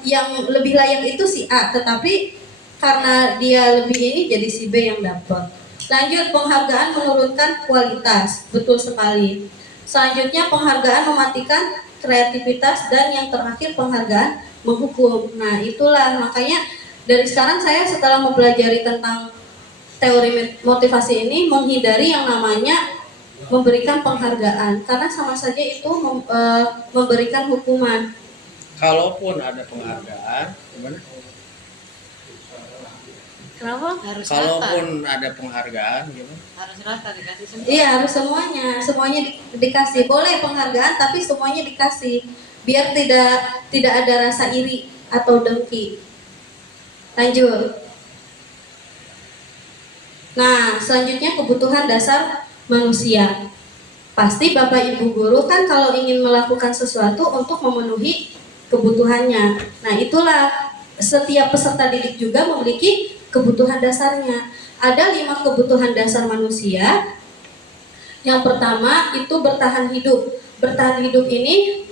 yang lebih layak itu si A, tetapi karena dia lebih ini jadi si B yang dapat. Lanjut, penghargaan menurunkan kualitas. Betul sekali. Selanjutnya, penghargaan mematikan kreativitas, dan yang terakhir penghargaan menghukum. Nah, itulah makanya dari sekarang saya setelah mempelajari tentang teori motivasi ini menghindari yang namanya memberikan penghargaan, karena sama saja itu memberikan hukuman. Kalaupun ada penghargaan, gimana? Kenapa? Harus Kalaupun ada penghargaan, gimana? harus rata dikasih semua. Iya, harus semuanya dikasih. Boleh penghargaan, tapi semuanya dikasih, biar tidak ada rasa iri atau dengki. Lanjut. Nah, selanjutnya kebutuhan dasar manusia. Pasti Bapak Ibu guru kan kalau ingin melakukan sesuatu untuk memenuhi kebutuhannya. Nah, itulah setiap peserta didik juga memiliki kebutuhan dasarnya. Ada 5 kebutuhan dasar manusia. Yang pertama itu bertahan hidup. Bertahan hidup ini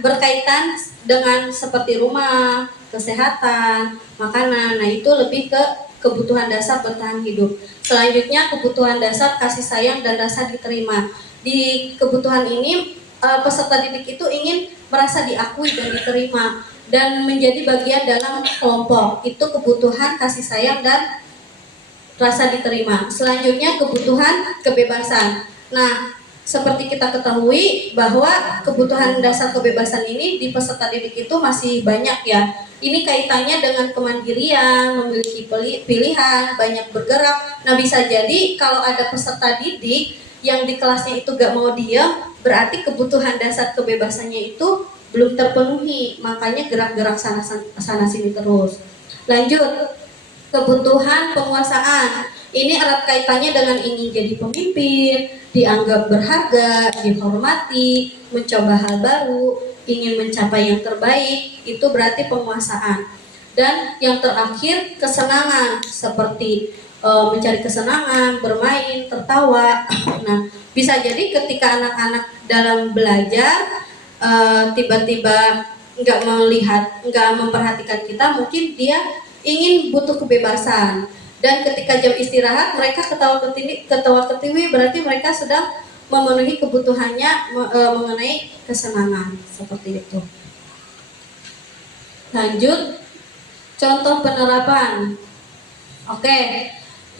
berkaitan dengan seperti rumah, kesehatan, makanan. Nah, itu lebih ke kebutuhan dasar bertahan hidup. Selanjutnya kebutuhan dasar kasih sayang dan rasa diterima. Di kebutuhan ini peserta didik itu ingin merasa diakui dan diterima dan menjadi bagian dalam kelompok. Itu kebutuhan kasih sayang dan rasa diterima. Selanjutnya kebutuhan kebebasan. Nah, seperti kita ketahui bahwa kebutuhan dasar kebebasan ini di peserta didik itu masih banyak ya. Ini kaitannya dengan kemandirian, memiliki pilihan, banyak bergerak. Nah, bisa jadi kalau ada peserta didik yang di kelasnya itu gak mau diam, berarti kebutuhan dasar kebebasannya itu belum terpenuhi. Makanya gerak-gerak sana sini terus. Lanjut, kebutuhan penguasaan. Ini erat kaitannya dengan ingin jadi pemimpin, dianggap berharga, dihormati, mencoba hal baru, ingin mencapai yang terbaik, itu berarti penguasaan. Dan yang terakhir kesenangan, seperti mencari kesenangan, bermain, tertawa. Nah, bisa jadi ketika anak-anak dalam belajar tiba-tiba nggak melihat, nggak memperhatikan kita, mungkin dia ingin butuh kebebasan. Dan ketika jam istirahat mereka ketawa ketiwi berarti mereka sedang memenuhi kebutuhannya mengenai kesenangan seperti itu. Lanjut, contoh penerapan. Oke,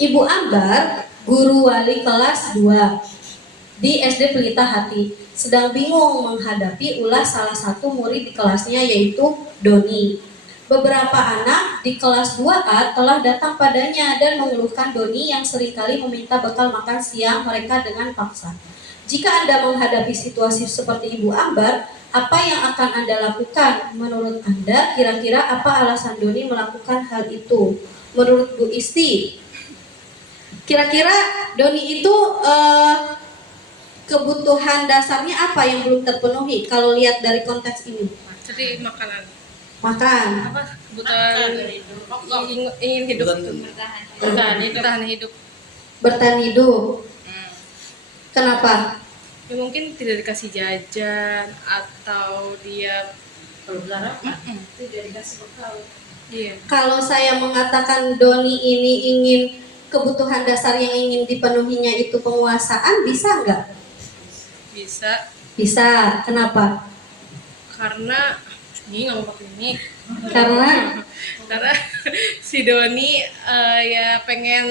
Ibu Ambar, guru wali kelas 2 di SD Pelita Hati, sedang bingung menghadapi ulah salah satu murid di kelasnya yaitu Doni. Beberapa anak di kelas 2A telah datang padanya dan mengeluhkan Doni yang seringkali meminta bekal makan siang mereka dengan paksa. Jika Anda menghadapi situasi seperti Ibu Ambar, apa yang akan Anda lakukan? Menurut Anda, kira-kira apa alasan Doni melakukan hal itu? Menurut Bu Isti, kira-kira Doni itu kebutuhan dasarnya apa yang belum terpenuhi kalau lihat dari konteks ini? Jadi makanan. Makan. Apa? Kebutuhan ingin hidup. Bertahan hidup. Bertahan hidup. Kenapa? Ya mungkin tidak dikasih jajan atau dia Belum darah? tidak dikasih bekal. Iya. Kalau saya mengatakan Doni ini ingin kebutuhan dasar yang ingin dipenuhinya itu penguasaan, bisa nggak? Bisa. Bisa. Kenapa? Karena ini nggak mau pakai ini. Karena si Doni ya pengen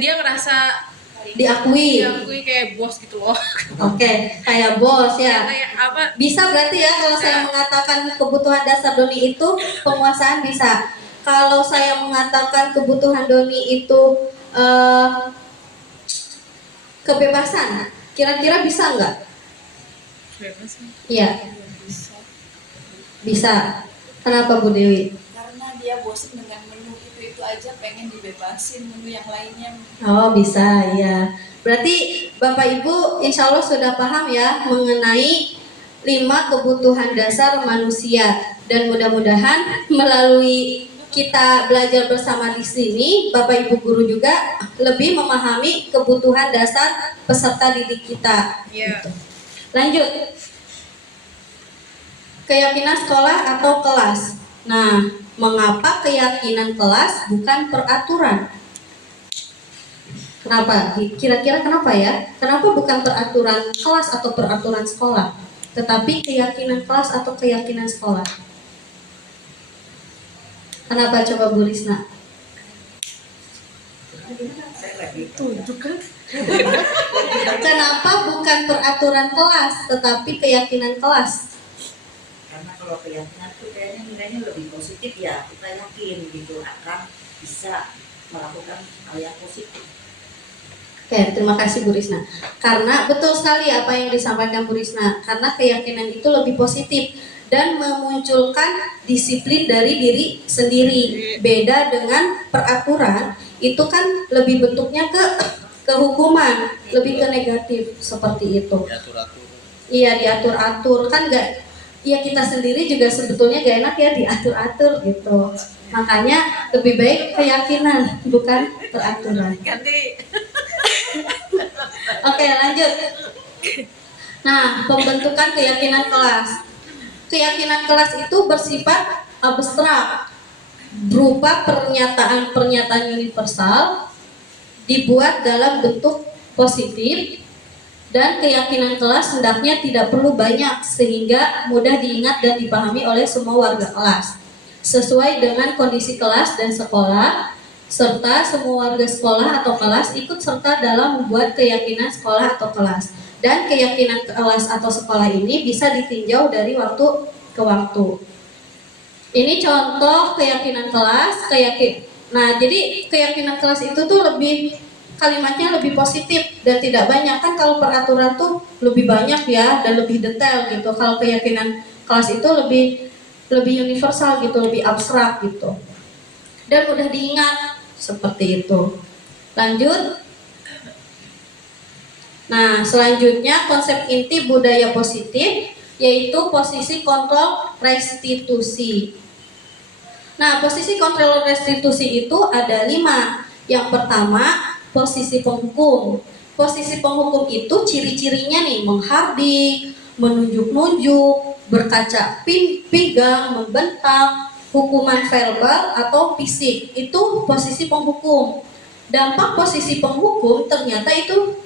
dia ngerasa Diakui. kayak bos gitu loh. Oke, kayak bos ya. Kayak apa? Bisa berarti ya kalau saya mengatakan kebutuhan dasar Doni itu penguasaan bisa. Kalau saya mengatakan kebutuhan Doni itu kebebasan, kira-kira bisa nggak? Bebas. Iya. Bisa. Kenapa Bu Dewi? Karena dia bosan dengan menu itu aja, pengen dibebasin menu yang lainnya. Oh bisa, ya. Berarti Bapak Ibu insya Allah sudah paham ya mengenai 5 kebutuhan dasar manusia. Dan mudah-mudahan melalui kita belajar bersama di sini, Bapak Ibu guru juga lebih memahami kebutuhan dasar peserta didik kita. Iya. Lanjut. Keyakinan sekolah atau kelas. Nah, mengapa keyakinan kelas bukan peraturan? Kenapa? Kira-kira kenapa ya? Kenapa bukan peraturan kelas atau peraturan sekolah, tetapi keyakinan kelas atau keyakinan sekolah? Kenapa coba Bu Risna? Kenapa bukan peraturan kelas, tetapi keyakinan kelas? Karena kalau keyakinan tuh kayaknya nilainya lebih positif ya, kita yakin gitu akan bisa melakukan hal yang positif. Oke, terima kasih Bu Risna. Karena betul sekali apa yang disampaikan Bu Risna, karena keyakinan itu lebih positif dan memunculkan disiplin dari diri sendiri. Beda dengan peraturan, itu kan lebih bentuknya ke hukuman, lebih ke negatif seperti itu. Diatur-atur. Iya, diatur-atur kan nggak. Ya kita sendiri juga sebetulnya gak enak ya diatur-atur gitu. Makanya lebih baik keyakinan bukan peraturan. Ganti. Oke, lanjut. Nah, pembentukan keyakinan kelas. Keyakinan kelas itu bersifat abstrak, berupa pernyataan-pernyataan universal dibuat dalam bentuk positif. Dan keyakinan kelas hendaknya tidak perlu banyak sehingga mudah diingat dan dipahami oleh semua warga kelas. Sesuai dengan kondisi kelas dan sekolah, serta semua warga sekolah atau kelas ikut serta dalam membuat keyakinan sekolah atau kelas. Dan keyakinan kelas atau sekolah ini bisa ditinjau dari waktu ke waktu. Ini contoh keyakinan kelas, Nah, jadi keyakinan kelas itu tuh kalimatnya lebih positif dan tidak banyak. Kan kalau peraturan tuh lebih banyak ya dan lebih detail gitu. Kalau keyakinan kelas itu lebih universal gitu, lebih abstrak gitu. Dan mudah diingat seperti itu. Lanjut. Nah, selanjutnya konsep inti budaya positif yaitu posisi kontrol restitusi. Nah, posisi kontrol restitusi itu ada 5. Yang pertama, posisi penghukum. Posisi penghukum itu ciri-cirinya nih, menghardik, menunjuk-nunjuk, berkaca pinggang, membentak, hukuman verbal atau fisik. Itu posisi penghukum. Dampak posisi penghukum ternyata itu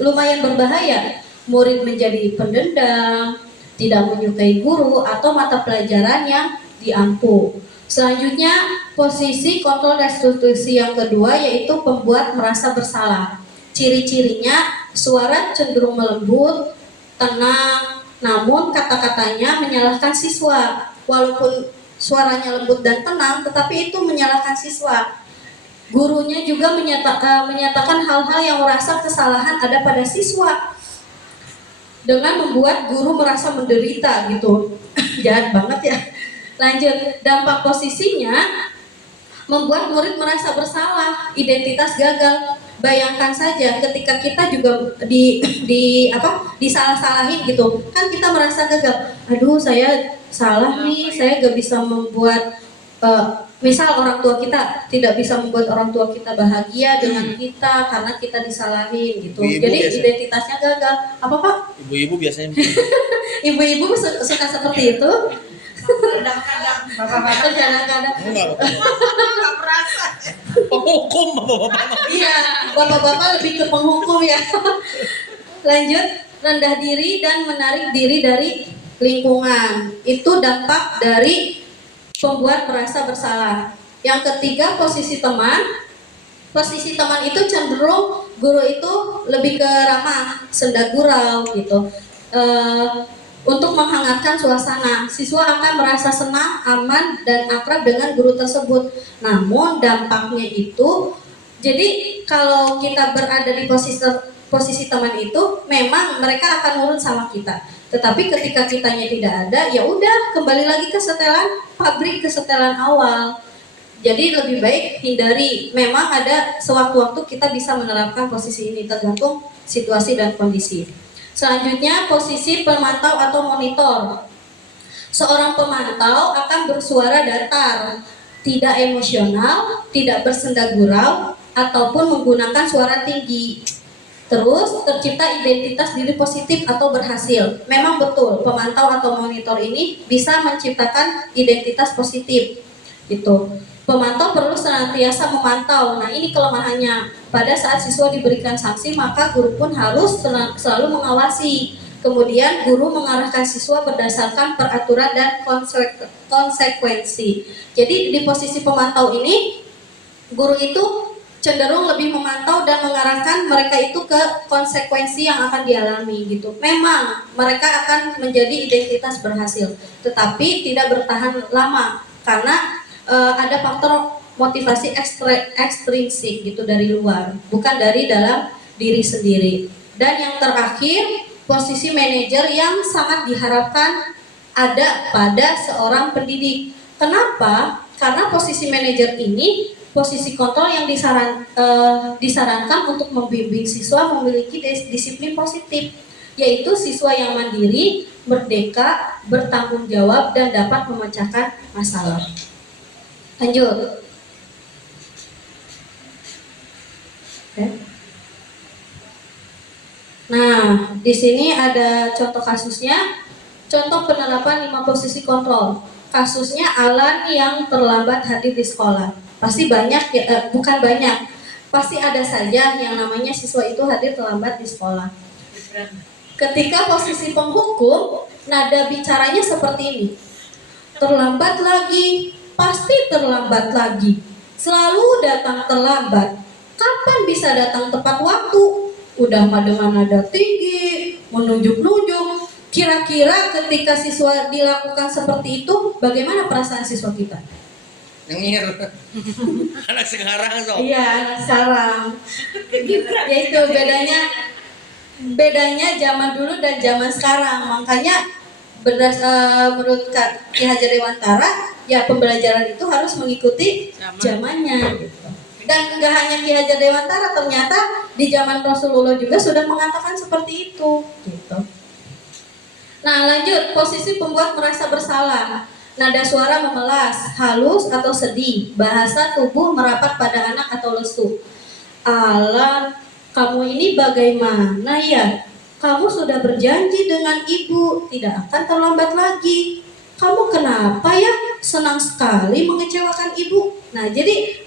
lumayan berbahaya. Murid menjadi pendendam, tidak menyukai guru atau mata pelajaran yang diampu. Selanjutnya, posisi kontrol restitusi yang kedua yaitu pembuat merasa bersalah. Ciri-cirinya suara cenderung melembut, tenang, namun kata-katanya menyalahkan siswa. Walaupun suaranya lembut dan tenang, tetapi itu menyalahkan siswa. Gurunya juga menyatakan hal-hal yang merasa kesalahan ada pada siswa dengan membuat guru merasa menderita gitu. Jahat banget ya. Lanjut, dampak posisinya membuat murid merasa bersalah, identitas gagal. Bayangkan saja ketika kita juga disalah-salahin gitu, kan kita merasa gagal. Aduh, saya salah nih, saya gak bisa membuat misal orang tua kita tidak bisa membuat orang tua kita bahagia dengan kita karena kita disalahin gitu. Ibu-ibu Jadi biasanya. identitasnya gagal. Apa Pak? Ibu-ibu biasanya Ibu-ibu suka seperti itu? Kadang-kadang bapak-bapak Kadang-kadang. enggak nggak merasa. penghukum bapak-bapak. Iya, bapak-bapak lebih ke penghukum ya. Lanjut, rendah diri dan menarik diri dari lingkungan. Itu dampak dari pembuat merasa bersalah. Yang ketiga, posisi teman. Posisi teman itu cenderung guru itu lebih ke ramah, senda gurau gitu. Untuk menghangatkan suasana, siswa akan merasa senang, aman, dan akrab dengan guru tersebut. Namun dampaknya itu, jadi kalau kita berada di posisi teman itu, memang mereka akan nurut sama kita. Tetapi ketika kitanya tidak ada, ya udah kembali lagi ke setelan pabrik, ke setelan awal. Jadi lebih baik hindari. Memang ada sewaktu-waktu kita bisa menerapkan posisi ini tergantung situasi dan kondisi. Selanjutnya, posisi pemantau atau monitor. Seorang pemantau akan bersuara datar, tidak emosional, tidak bersenda gurau, ataupun menggunakan suara tinggi. Terus tercipta identitas diri positif atau berhasil. Memang betul, pemantau atau monitor ini bisa menciptakan identitas positif. Gitu. Pemantau perlu senantiasa memantau. Nah, ini kelemahannya. Pada saat siswa diberikan sanksi, maka guru pun harus selalu mengawasi. Kemudian guru mengarahkan siswa berdasarkan peraturan dan konsekuensi. Jadi di posisi pemantau ini, guru itu cenderung lebih memantau dan mengarahkan mereka itu ke konsekuensi yang akan dialami gitu. Memang mereka akan menjadi identitas berhasil, tetapi tidak bertahan lama karena ada faktor motivasi ekstrinsik gitu dari luar, bukan dari dalam diri sendiri. Dan yang terakhir, posisi manajer yang sangat diharapkan ada pada seorang pendidik. Kenapa? Karena posisi manajer ini posisi kontrol yang disarankan untuk membimbing siswa memiliki disiplin positif, yaitu siswa yang mandiri, merdeka, bertanggung jawab, dan dapat memecahkan masalah. Lanjut. Oke. Nah, di sini ada contoh kasusnya. Contoh penerapan 5 posisi kontrol. Kasusnya Alan yang terlambat hadir di sekolah. Pasti banyak, bukan banyak. Pasti ada saja yang namanya siswa itu hadir terlambat di sekolah. Ketika posisi penghukum, nada bicaranya seperti ini. Terlambat lagi, pasti terlambat lagi. Selalu datang terlambat. Kapan bisa datang tepat waktu? Udah mah dengan nada tinggi, menunjuk-nunjuk. Kira-kira ketika siswa dilakukan seperti itu, bagaimana perasaan siswa kita? Nyengir. Anak sekarang so. Iya, anak sekarang. Yaitu bedanya zaman dulu dan zaman sekarang. Makanya menurut Ki Hajar Dewantara, ya pembelajaran itu harus mengikuti zamannya. Gitu. Dan nggak hanya Ki Hajar Dewantara, ternyata di zaman Rasulullah juga sudah mengatakan seperti itu. Gitu. Nah, lanjut, posisi pembuat merasa bersalah. Nada suara memelas, halus atau sedih. Bahasa tubuh merapat pada anak atau lesu. Alan, kamu ini bagaimana ya? Kamu sudah berjanji dengan ibu tidak akan terlambat lagi. Kamu kenapa ya? Senang sekali mengecewakan ibu. Nah, jadi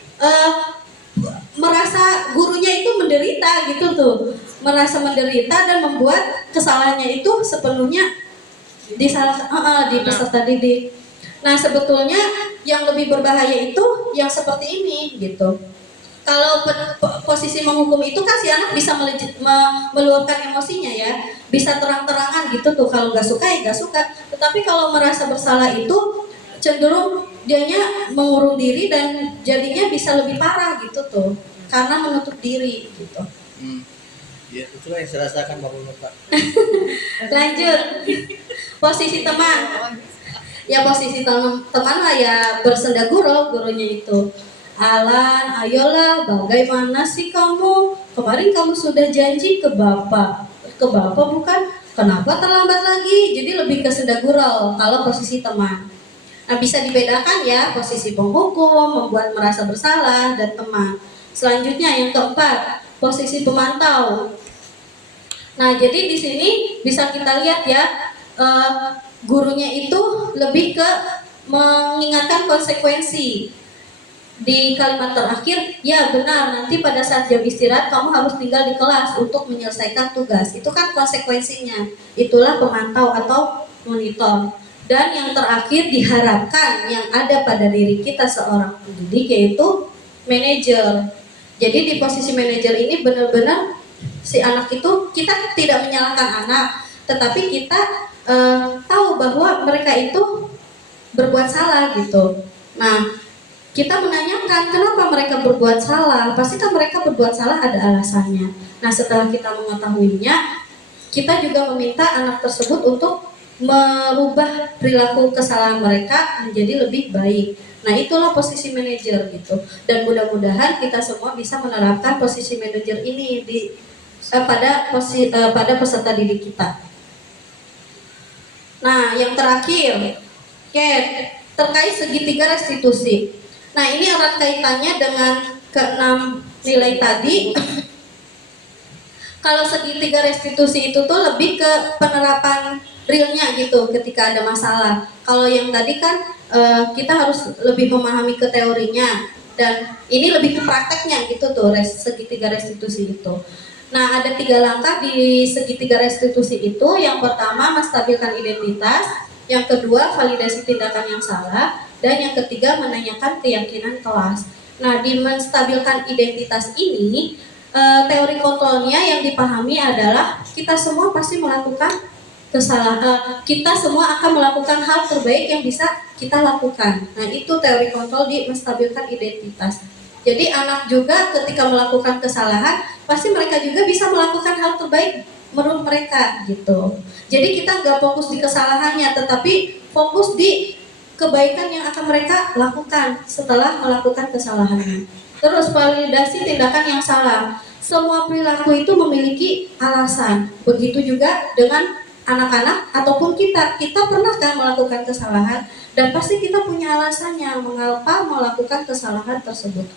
merasa gurunya itu menderita gitu tuh. Merasa menderita dan membuat kesalahannya itu sepenuhnya di peserta didik. Nah, sebetulnya yang lebih berbahaya itu yang seperti ini gitu. Kalau posisi menghukum itu kan si anak bisa meluapkan emosinya ya, bisa terang-terangan gitu tuh, kalau nggak suka ya nggak suka. Tetapi kalau merasa bersalah itu cenderung dianya mengurung diri dan jadinya bisa lebih parah gitu tuh, karena menutup diri gitu. Ya, itulah yang saya rasakan Bapak. Lanjut, posisi teman. Ya posisi teman lah ya, bersenda gurunya itu. Alan, ayolah, bagaimana sih kamu? Kemarin kamu sudah janji ke bapak bukan? Kenapa terlambat lagi? Jadi lebih ke senda gurau kalau posisi teman. Nah, bisa dibedakan ya, posisi penghukum, membuat merasa bersalah, dan teman. Selanjutnya yang keempat, posisi pemantau. Nah, jadi di sini bisa kita lihat ya, gurunya itu lebih ke mengingatkan konsekuensi. Di kalimat terakhir, ya benar, nanti pada saat jam istirahat kamu harus tinggal di kelas untuk menyelesaikan tugas. Itu kan konsekuensinya. Itulah pemantau atau monitor. Dan yang terakhir, diharapkan yang ada pada diri kita seorang pendidik yaitu manajer. Jadi di posisi manajer ini benar-benar si anak itu, kita tidak menyalahkan anak, tetapi kita tahu bahwa mereka itu berbuat salah gitu. Nah, kita menanyakan kenapa mereka berbuat salah. Pasti kan mereka berbuat salah ada alasannya. Nah, setelah kita mengetahuinya, kita juga meminta anak tersebut untuk merubah perilaku kesalahan mereka menjadi lebih baik. Nah, itulah posisi manajer gitu. Dan mudah-mudahan kita semua bisa menerapkan posisi manajer ini pada peserta didik kita. Nah, yang terakhir, terkait segitiga restitusi. Nah, ini erat kaitannya dengan keenam nilai tadi. Kalau segitiga restitusi itu tuh lebih ke penerapan realnya gitu ketika ada masalah. Kalau yang tadi kan kita harus lebih memahami ke teorinya, dan ini lebih ke prakteknya gitu tuh, segitiga restitusi itu. Nah, ada 3 langkah di segitiga restitusi itu. Yang pertama, menstabilkan identitas. Yang kedua, validasi tindakan yang salah. Dan yang ketiga, menanyakan keyakinan kelas. Nah, di menstabilkan identitas ini, teori kontrolnya yang dipahami adalah kita semua pasti melakukan kesalahan. Kita semua akan melakukan hal terbaik yang bisa kita lakukan. Nah, itu teori kontrol di menstabilkan identitas. Jadi anak juga ketika melakukan kesalahan, pasti mereka juga bisa melakukan hal terbaik menurut mereka gitu. Jadi kita nggak fokus di kesalahannya, tetapi fokus di kebaikan yang akan mereka lakukan setelah melakukan kesalahannya. Terus validasi tindakan yang salah. Semua perilaku itu memiliki alasan. Begitu juga dengan anak-anak ataupun kita. Kita pernah kan melakukan kesalahan dan pasti kita punya alasannya mengapa melakukan kesalahan tersebut.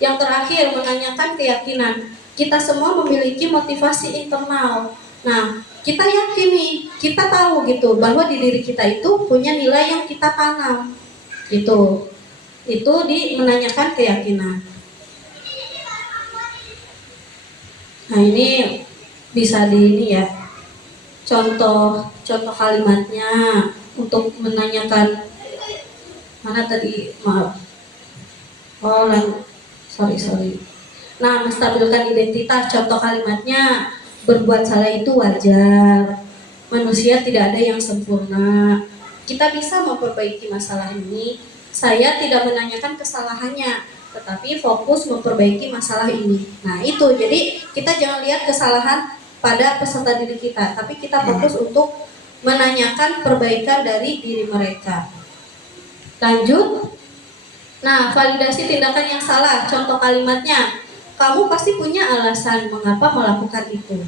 Yang terakhir, menanyakan keyakinan. Kita semua memiliki motivasi internal. Nah, kita yakin nih, kita tahu gitu bahwa di diri kita itu punya nilai yang kita tanam. Itu di menanyakan keyakinan. Nah, ini bisa di ya. Contoh kalimatnya untuk menanyakan mana tadi, maaf. Sorry. Nah, menstabilkan identitas, contoh kalimatnya, berbuat salah itu wajar. Manusia tidak ada yang sempurna. Kita bisa memperbaiki masalah ini. Saya tidak menanyakan kesalahannya, tetapi fokus memperbaiki masalah ini. Nah, itu. Jadi kita jangan lihat kesalahan pada peserta didik kita, tapi kita fokus untuk menanyakan perbaikan dari diri mereka. Lanjut. Nah, validasi tindakan yang salah, contoh kalimatnya, kamu pasti punya alasan mengapa melakukan itu.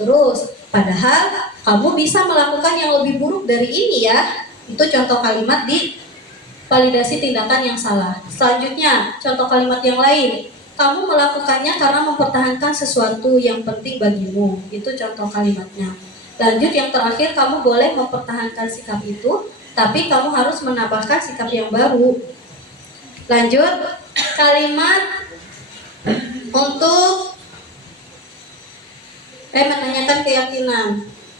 Terus, padahal kamu bisa melakukan yang lebih buruk dari ini ya. Itu contoh kalimat di validasi tindakan yang salah. Selanjutnya, contoh kalimat yang lain. Kamu melakukannya karena mempertahankan sesuatu yang penting bagimu. Itu contoh kalimatnya. Lanjut yang terakhir, kamu boleh mempertahankan sikap itu, tapi kamu harus menambahkan sikap yang baru. Lanjut, kalimat untuk menanyakan keyakinan.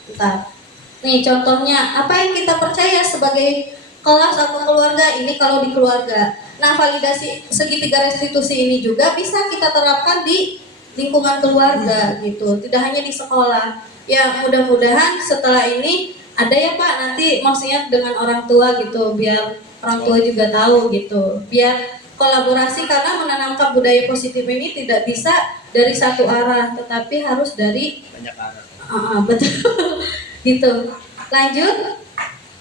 Bentar. Nih contohnya, apa yang kita percaya sebagai kelas atau keluarga? Ini kalau di keluarga. Nah, validasi segitiga restitusi ini juga bisa kita terapkan di lingkungan keluarga gitu, tidak hanya di sekolah. Ya, mudah-mudahan setelah ini ada ya Pak, nanti maksudnya dengan orang tua gitu, biar orang tua juga tahu gitu, biar kolaborasi, karena menanamkan budaya positif ini tidak bisa dari satu arah, tetapi harus dari Banyak arah. betul gitu. Lanjut,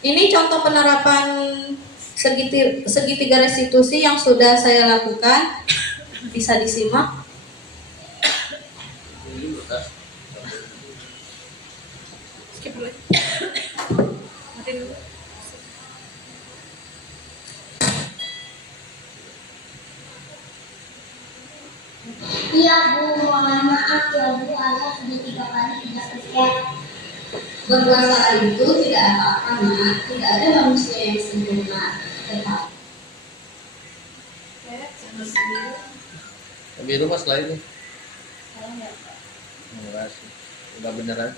ini contoh penerapan segitiga restitusi yang sudah saya lakukan, bisa disimak. Skip dulu. Mati dulu. Iya Bu, mohon maaf ya Bu, ayah sudah 3 kali tidak tiket. Berpuasa itu tidak apa-apa, Nak. Tidak ada manusia yang sempurna. Tetap. Tapi itu mas lain nih. Terima kasih. Udah bener aja.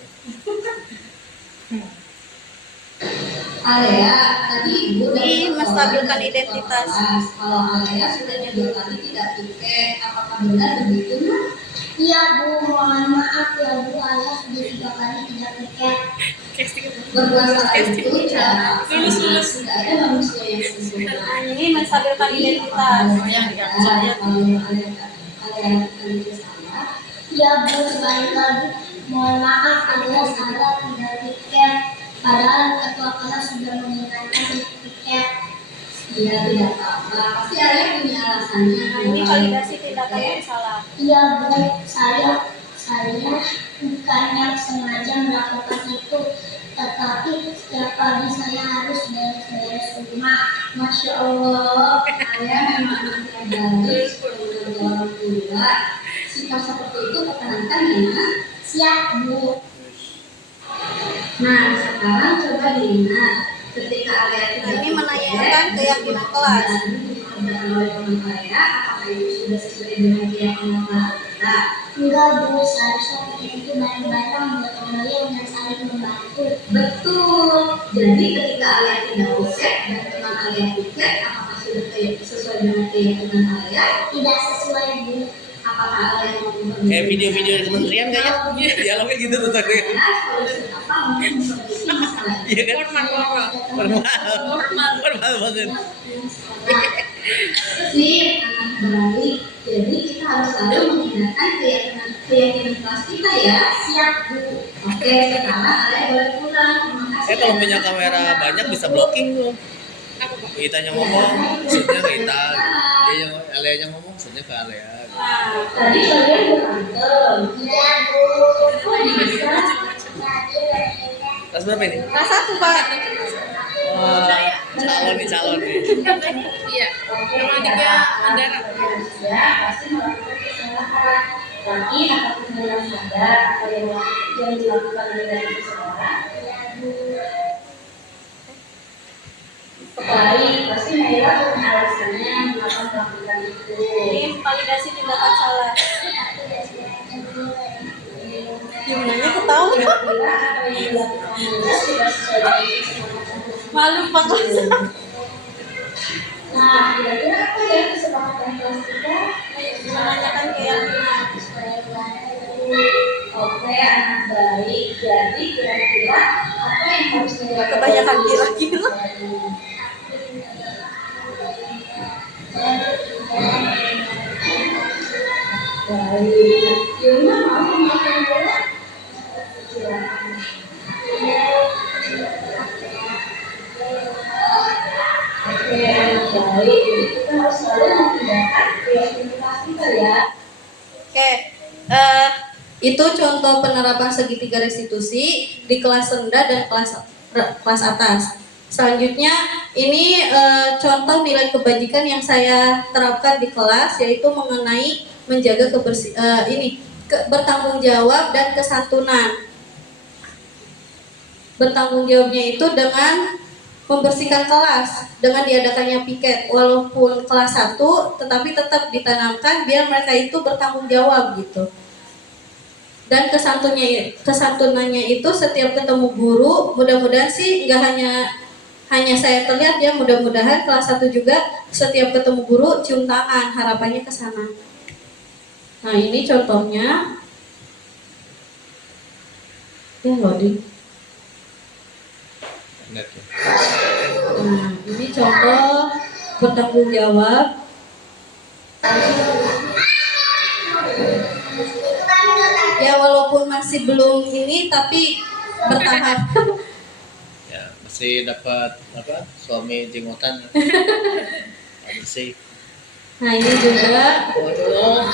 Alea, tadi Ibu Ini dapat menstabilkan tawaran dari identitas. kelas. Kalau Alea sudah 2 kali tidak tiket, apakah benar begitu, Nak? Iya Bu, mohon maaf ya Bu, ayah sudah 3 kali tidak tiket. Berpuasa itu tidak apa-apa, Lulus, Nak. lulus. Tidak ada manusia yang sempurna. Ini menstabilkan identitas. Kalau Alea itu salah. Iya Bu, sekali lagi mohon maaf ayah salah tidak tiket. Padahal ketua kelas sudah mengingatkan tiket. Dia tidak apa-apa. Pasti Alea punya alasannya. Nah, ini validasi tindakan yang salah. Iya Bu, saya bukannya sengaja melakukan itu, tetapi setiap pagi saya harus beres-beres rumah. Masya Allah, Alea memang anak yang baik, sebagai orang tua. Sikap seperti itu pertahankan ya, Nak. Siap Bu. Nah, sekarang coba diingat ketika Alea tidak Ini menanyakan keyakinan kelas. dikerjakan oleh teman Alea, apakah itu sudah sesuai dengan keyakinan kelas kita? Enggak Bu, seharusnya kita itu bareng-bareng bergotong-royong dan saling membantu. Betul. Jadi ketika Alea tidak tiket dan teman Alea tiket, apakah sudah sesuai dengan keyakinan Alea? Tidak sesuai Bu. Apakah Alea mau Kayak video-video dari kementerian nggak ya? Dialognya gitu tuh tadi. solusi apa untuk memperbaiki masalah ini? Iya kan? Formal banget. Sip, anak baik. Jadi kita harus selalu menggunakan keyakinan kelas kita ya. Siap Bu. Oke, sekarang Alea boleh pulang. Terima kasih. Kalau punya kamera banyak bisa blocking tuh. Kitanya ngomong, maksudnya ke kita. Dia yang Alea ngomong, maksudnya ke Alea. Tadi kalian berantem. Iya Bu. Kelas berapa ini? Kelas 1 Pak. Wah, calon nih. Iya. Nama adiknya Andara. Ya, pasti melakukan kesalahan. Tapi apapun yang sadar atau yang dilakukan oleh seseorang, baik, pasti Naila punya alasannya mengapa melakukan itu. Ini validasi tindakan salah. Gimana ketawa? Kira-kira apa yang dilakukan Naila sudah sesuai dengan kesepakatan. Malu Pak. Nah, kira-kira apa ya kesepakatan kelas kita? Menanyakan keyakinan. Oke, anak baik. Jadi kira-kira apa yang harus dilakukan? Kebanyakan kira-kira. Baik. Yuna mau makan bola? Silakan. Oke, anak baik. Jadi kita harus selalu menggunakan kreativitas kita ya. Oke, itu contoh penerapan segitiga restitusi di kelas rendah dan kelas atas. Selanjutnya ini contoh nilai kebajikan yang saya terapkan di kelas, yaitu mengenai menjaga bertanggung jawab dan kesantunan. Bertanggung jawabnya itu dengan membersihkan kelas, dengan diadakannya piket walaupun kelas 1, tetapi tetap ditanamkan biar mereka itu bertanggung jawab gitu. Dan kesantunannya itu setiap ketemu guru, mudah-mudahan sih nggak hanya saya terlihat ya, mudah-mudahan kelas 1 juga setiap ketemu guru cium tangan, harapannya ke sana. Nah, ini contohnya. Ya, loading. Nah, ini contoh bertanggung jawab. Ya, walaupun masih belum ini, tapi bertahap. Ya, masih dapat suami jenggotan. Masih. Nah, ini juga. Waduh,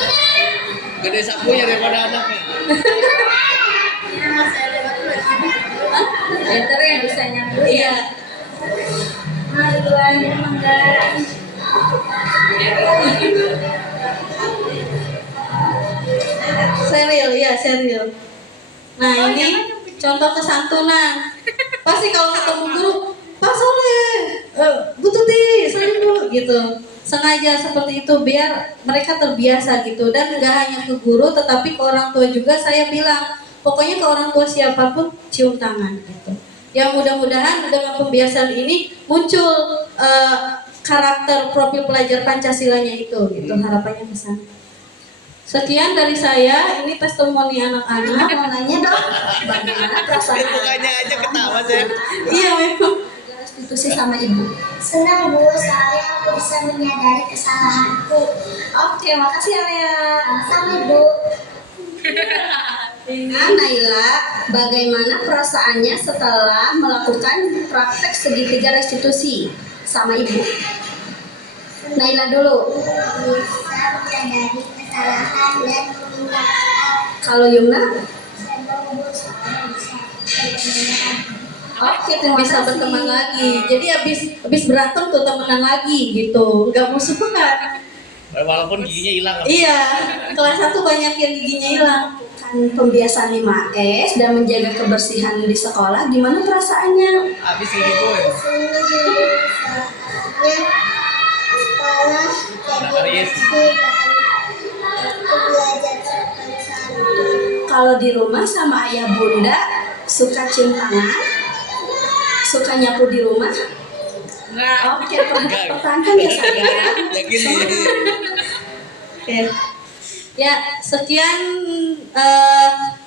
gede sapunya daripada anaknya. Better yang bisa nyambung. Iya. Serial. Nah, ini contoh kesantunan. Pasti kalau ketemu guru, Pak Soleh, Bu Tuti, salim dulu gitu. Sengaja seperti itu biar mereka terbiasa gitu. Dan nggak hanya ke guru, tetapi ke orang tua juga saya bilang, pokoknya ke orang tua siapapun cium tangan gitu. Ya, mudah-mudahan dengan pembiasaan ini muncul karakter profil pelajar Pancasilanya itu gitu. Harapannya ke sana. Sekian dari saya, ini testimoni anak-anak. Mau nanya dong, bagaimana perasaan Mukanya aja ketawa saya. Iya, memang. restitusi sama ibu? Senang Bu, soalnya aku bisa menyadari kesalahanku. Oke, makasih Alia. Sama Bu. Nah, Naila, bagaimana perasaannya setelah melakukan praktek segitiga restitusi sama ibu? Naila dulu. Bisa menyadari kesalahan dan meminta maaf. Kalau Yumna? Senang Bu, soalnya bisa berteman. Oke, terima Bisa kasih. berteman lagi. Jadi habis berantem tuh temenan lagi gitu. Nggak musuhan. Walaupun giginya hilang. Iya, kelas 1 banyak yang giginya hilang. Pembiasaan 5S dan menjaga kebersihan di sekolah, gimana perasaannya? Habis gigi gue. Soalnya sekolah jadi bersih dan aku belajar sopan santun. Kalau di rumah sama ayah bunda, suka cium tangan? Suka nyapu di rumah? Oke, pertahankan ya saya. Ya gini. Oke. Ya, sekian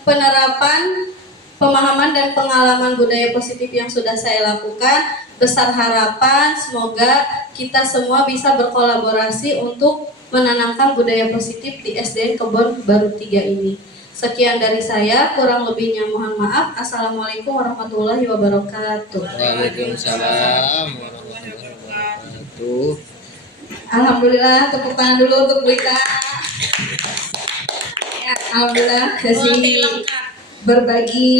penerapan pemahaman dan pengalaman budaya positif yang sudah saya lakukan. Besar harapan semoga kita semua bisa berkolaborasi untuk menanamkan budaya positif di SDN Kebon Baru 3 ini. Sekian dari saya, kurang lebihnya mohon maaf. Assalamualaikum warahmatullahi wabarakatuh. Waalaikumsalam warahmatullahi wabarakatuh. Alhamdulillah, tepuk tangan dulu untuk Blita. Ya, alhamdulillah sesi berbagi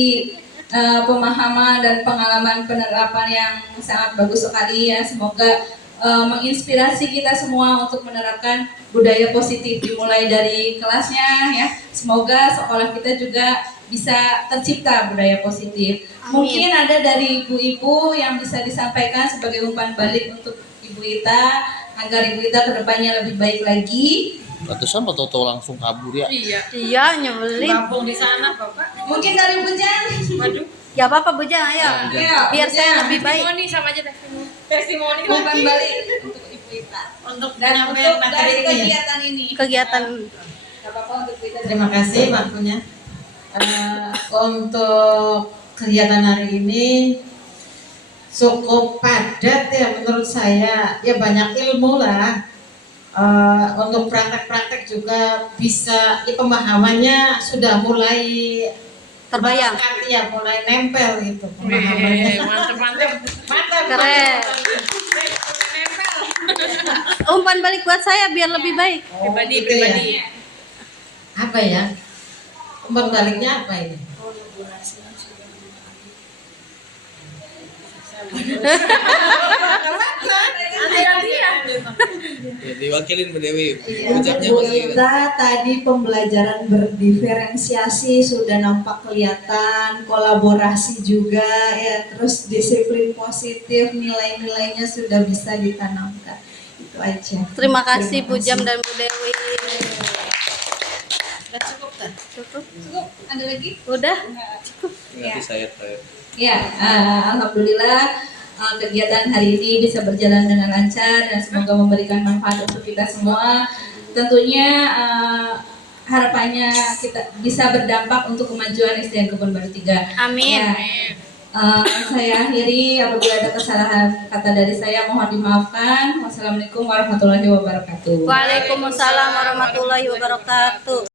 pemahaman dan pengalaman penerapan yang sangat bagus sekali ya. Semoga menginspirasi kita semua untuk menerapkan budaya positif dimulai dari kelasnya ya. Semoga sekolah kita juga bisa tercipta budaya positif. Mungkin ada dari ibu-ibu yang bisa disampaikan sebagai umpan balik untuk Ibu Ita agar Ibu Ita kedepannya lebih baik lagi. Ratusan foto langsung kabur ya. Iya, nyebelin. Kampung di sana, Bapak. Mungkin dari Bujan. Waduh. Ya apa-apa Bujang, ayo. Ya, Biar saya lebih baik. Testimoni sama aja testimoni. umpan balik untuk Ibu Ita. Untuk Dan untuk dari kegiatan ini. Kegiatan Gak apa-apa untuk Ibu Ita. Terima kasih waktunya. Untuk kegiatan hari ini cukup padat ya menurut saya. Ya banyak ilmu lah. Untuk praktek-praktek juga bisa, ya pemahamannya sudah mulai terbayang. Ya mulai nempel gitu pemahamannya. Mantap. Keren. Umpan balik buat saya biar lebih baik. Gitu ya. Apa ya? Umpan baliknya apa ini? Diwakilin Bu Dewi. Untuk Ucapnya Bu masih Ita tadi pembelajaran berdiferensiasi sudah nampak kelihatan, kolaborasi juga ya, terus disiplin positif, nilai-nilainya sudah bisa ditanamkan. Itu aja. Terima kasih Bu Jam dan Bu Dewi. Udah cukup kan? Cukup? Cukup? Ada lagi? Udah? Nanti saya Ya, alhamdulillah kegiatan hari ini bisa berjalan dengan lancar dan semoga memberikan manfaat untuk kita semua. Tentunya harapannya kita bisa berdampak untuk kemajuan SDN Kebon Baru 3. Amin. Ya, saya akhiri, apabila ada kesalahan kata dari saya mohon dimaafkan. Wassalamualaikum warahmatullahi wabarakatuh. Waalaikumsalam warahmatullahi wabarakatuh.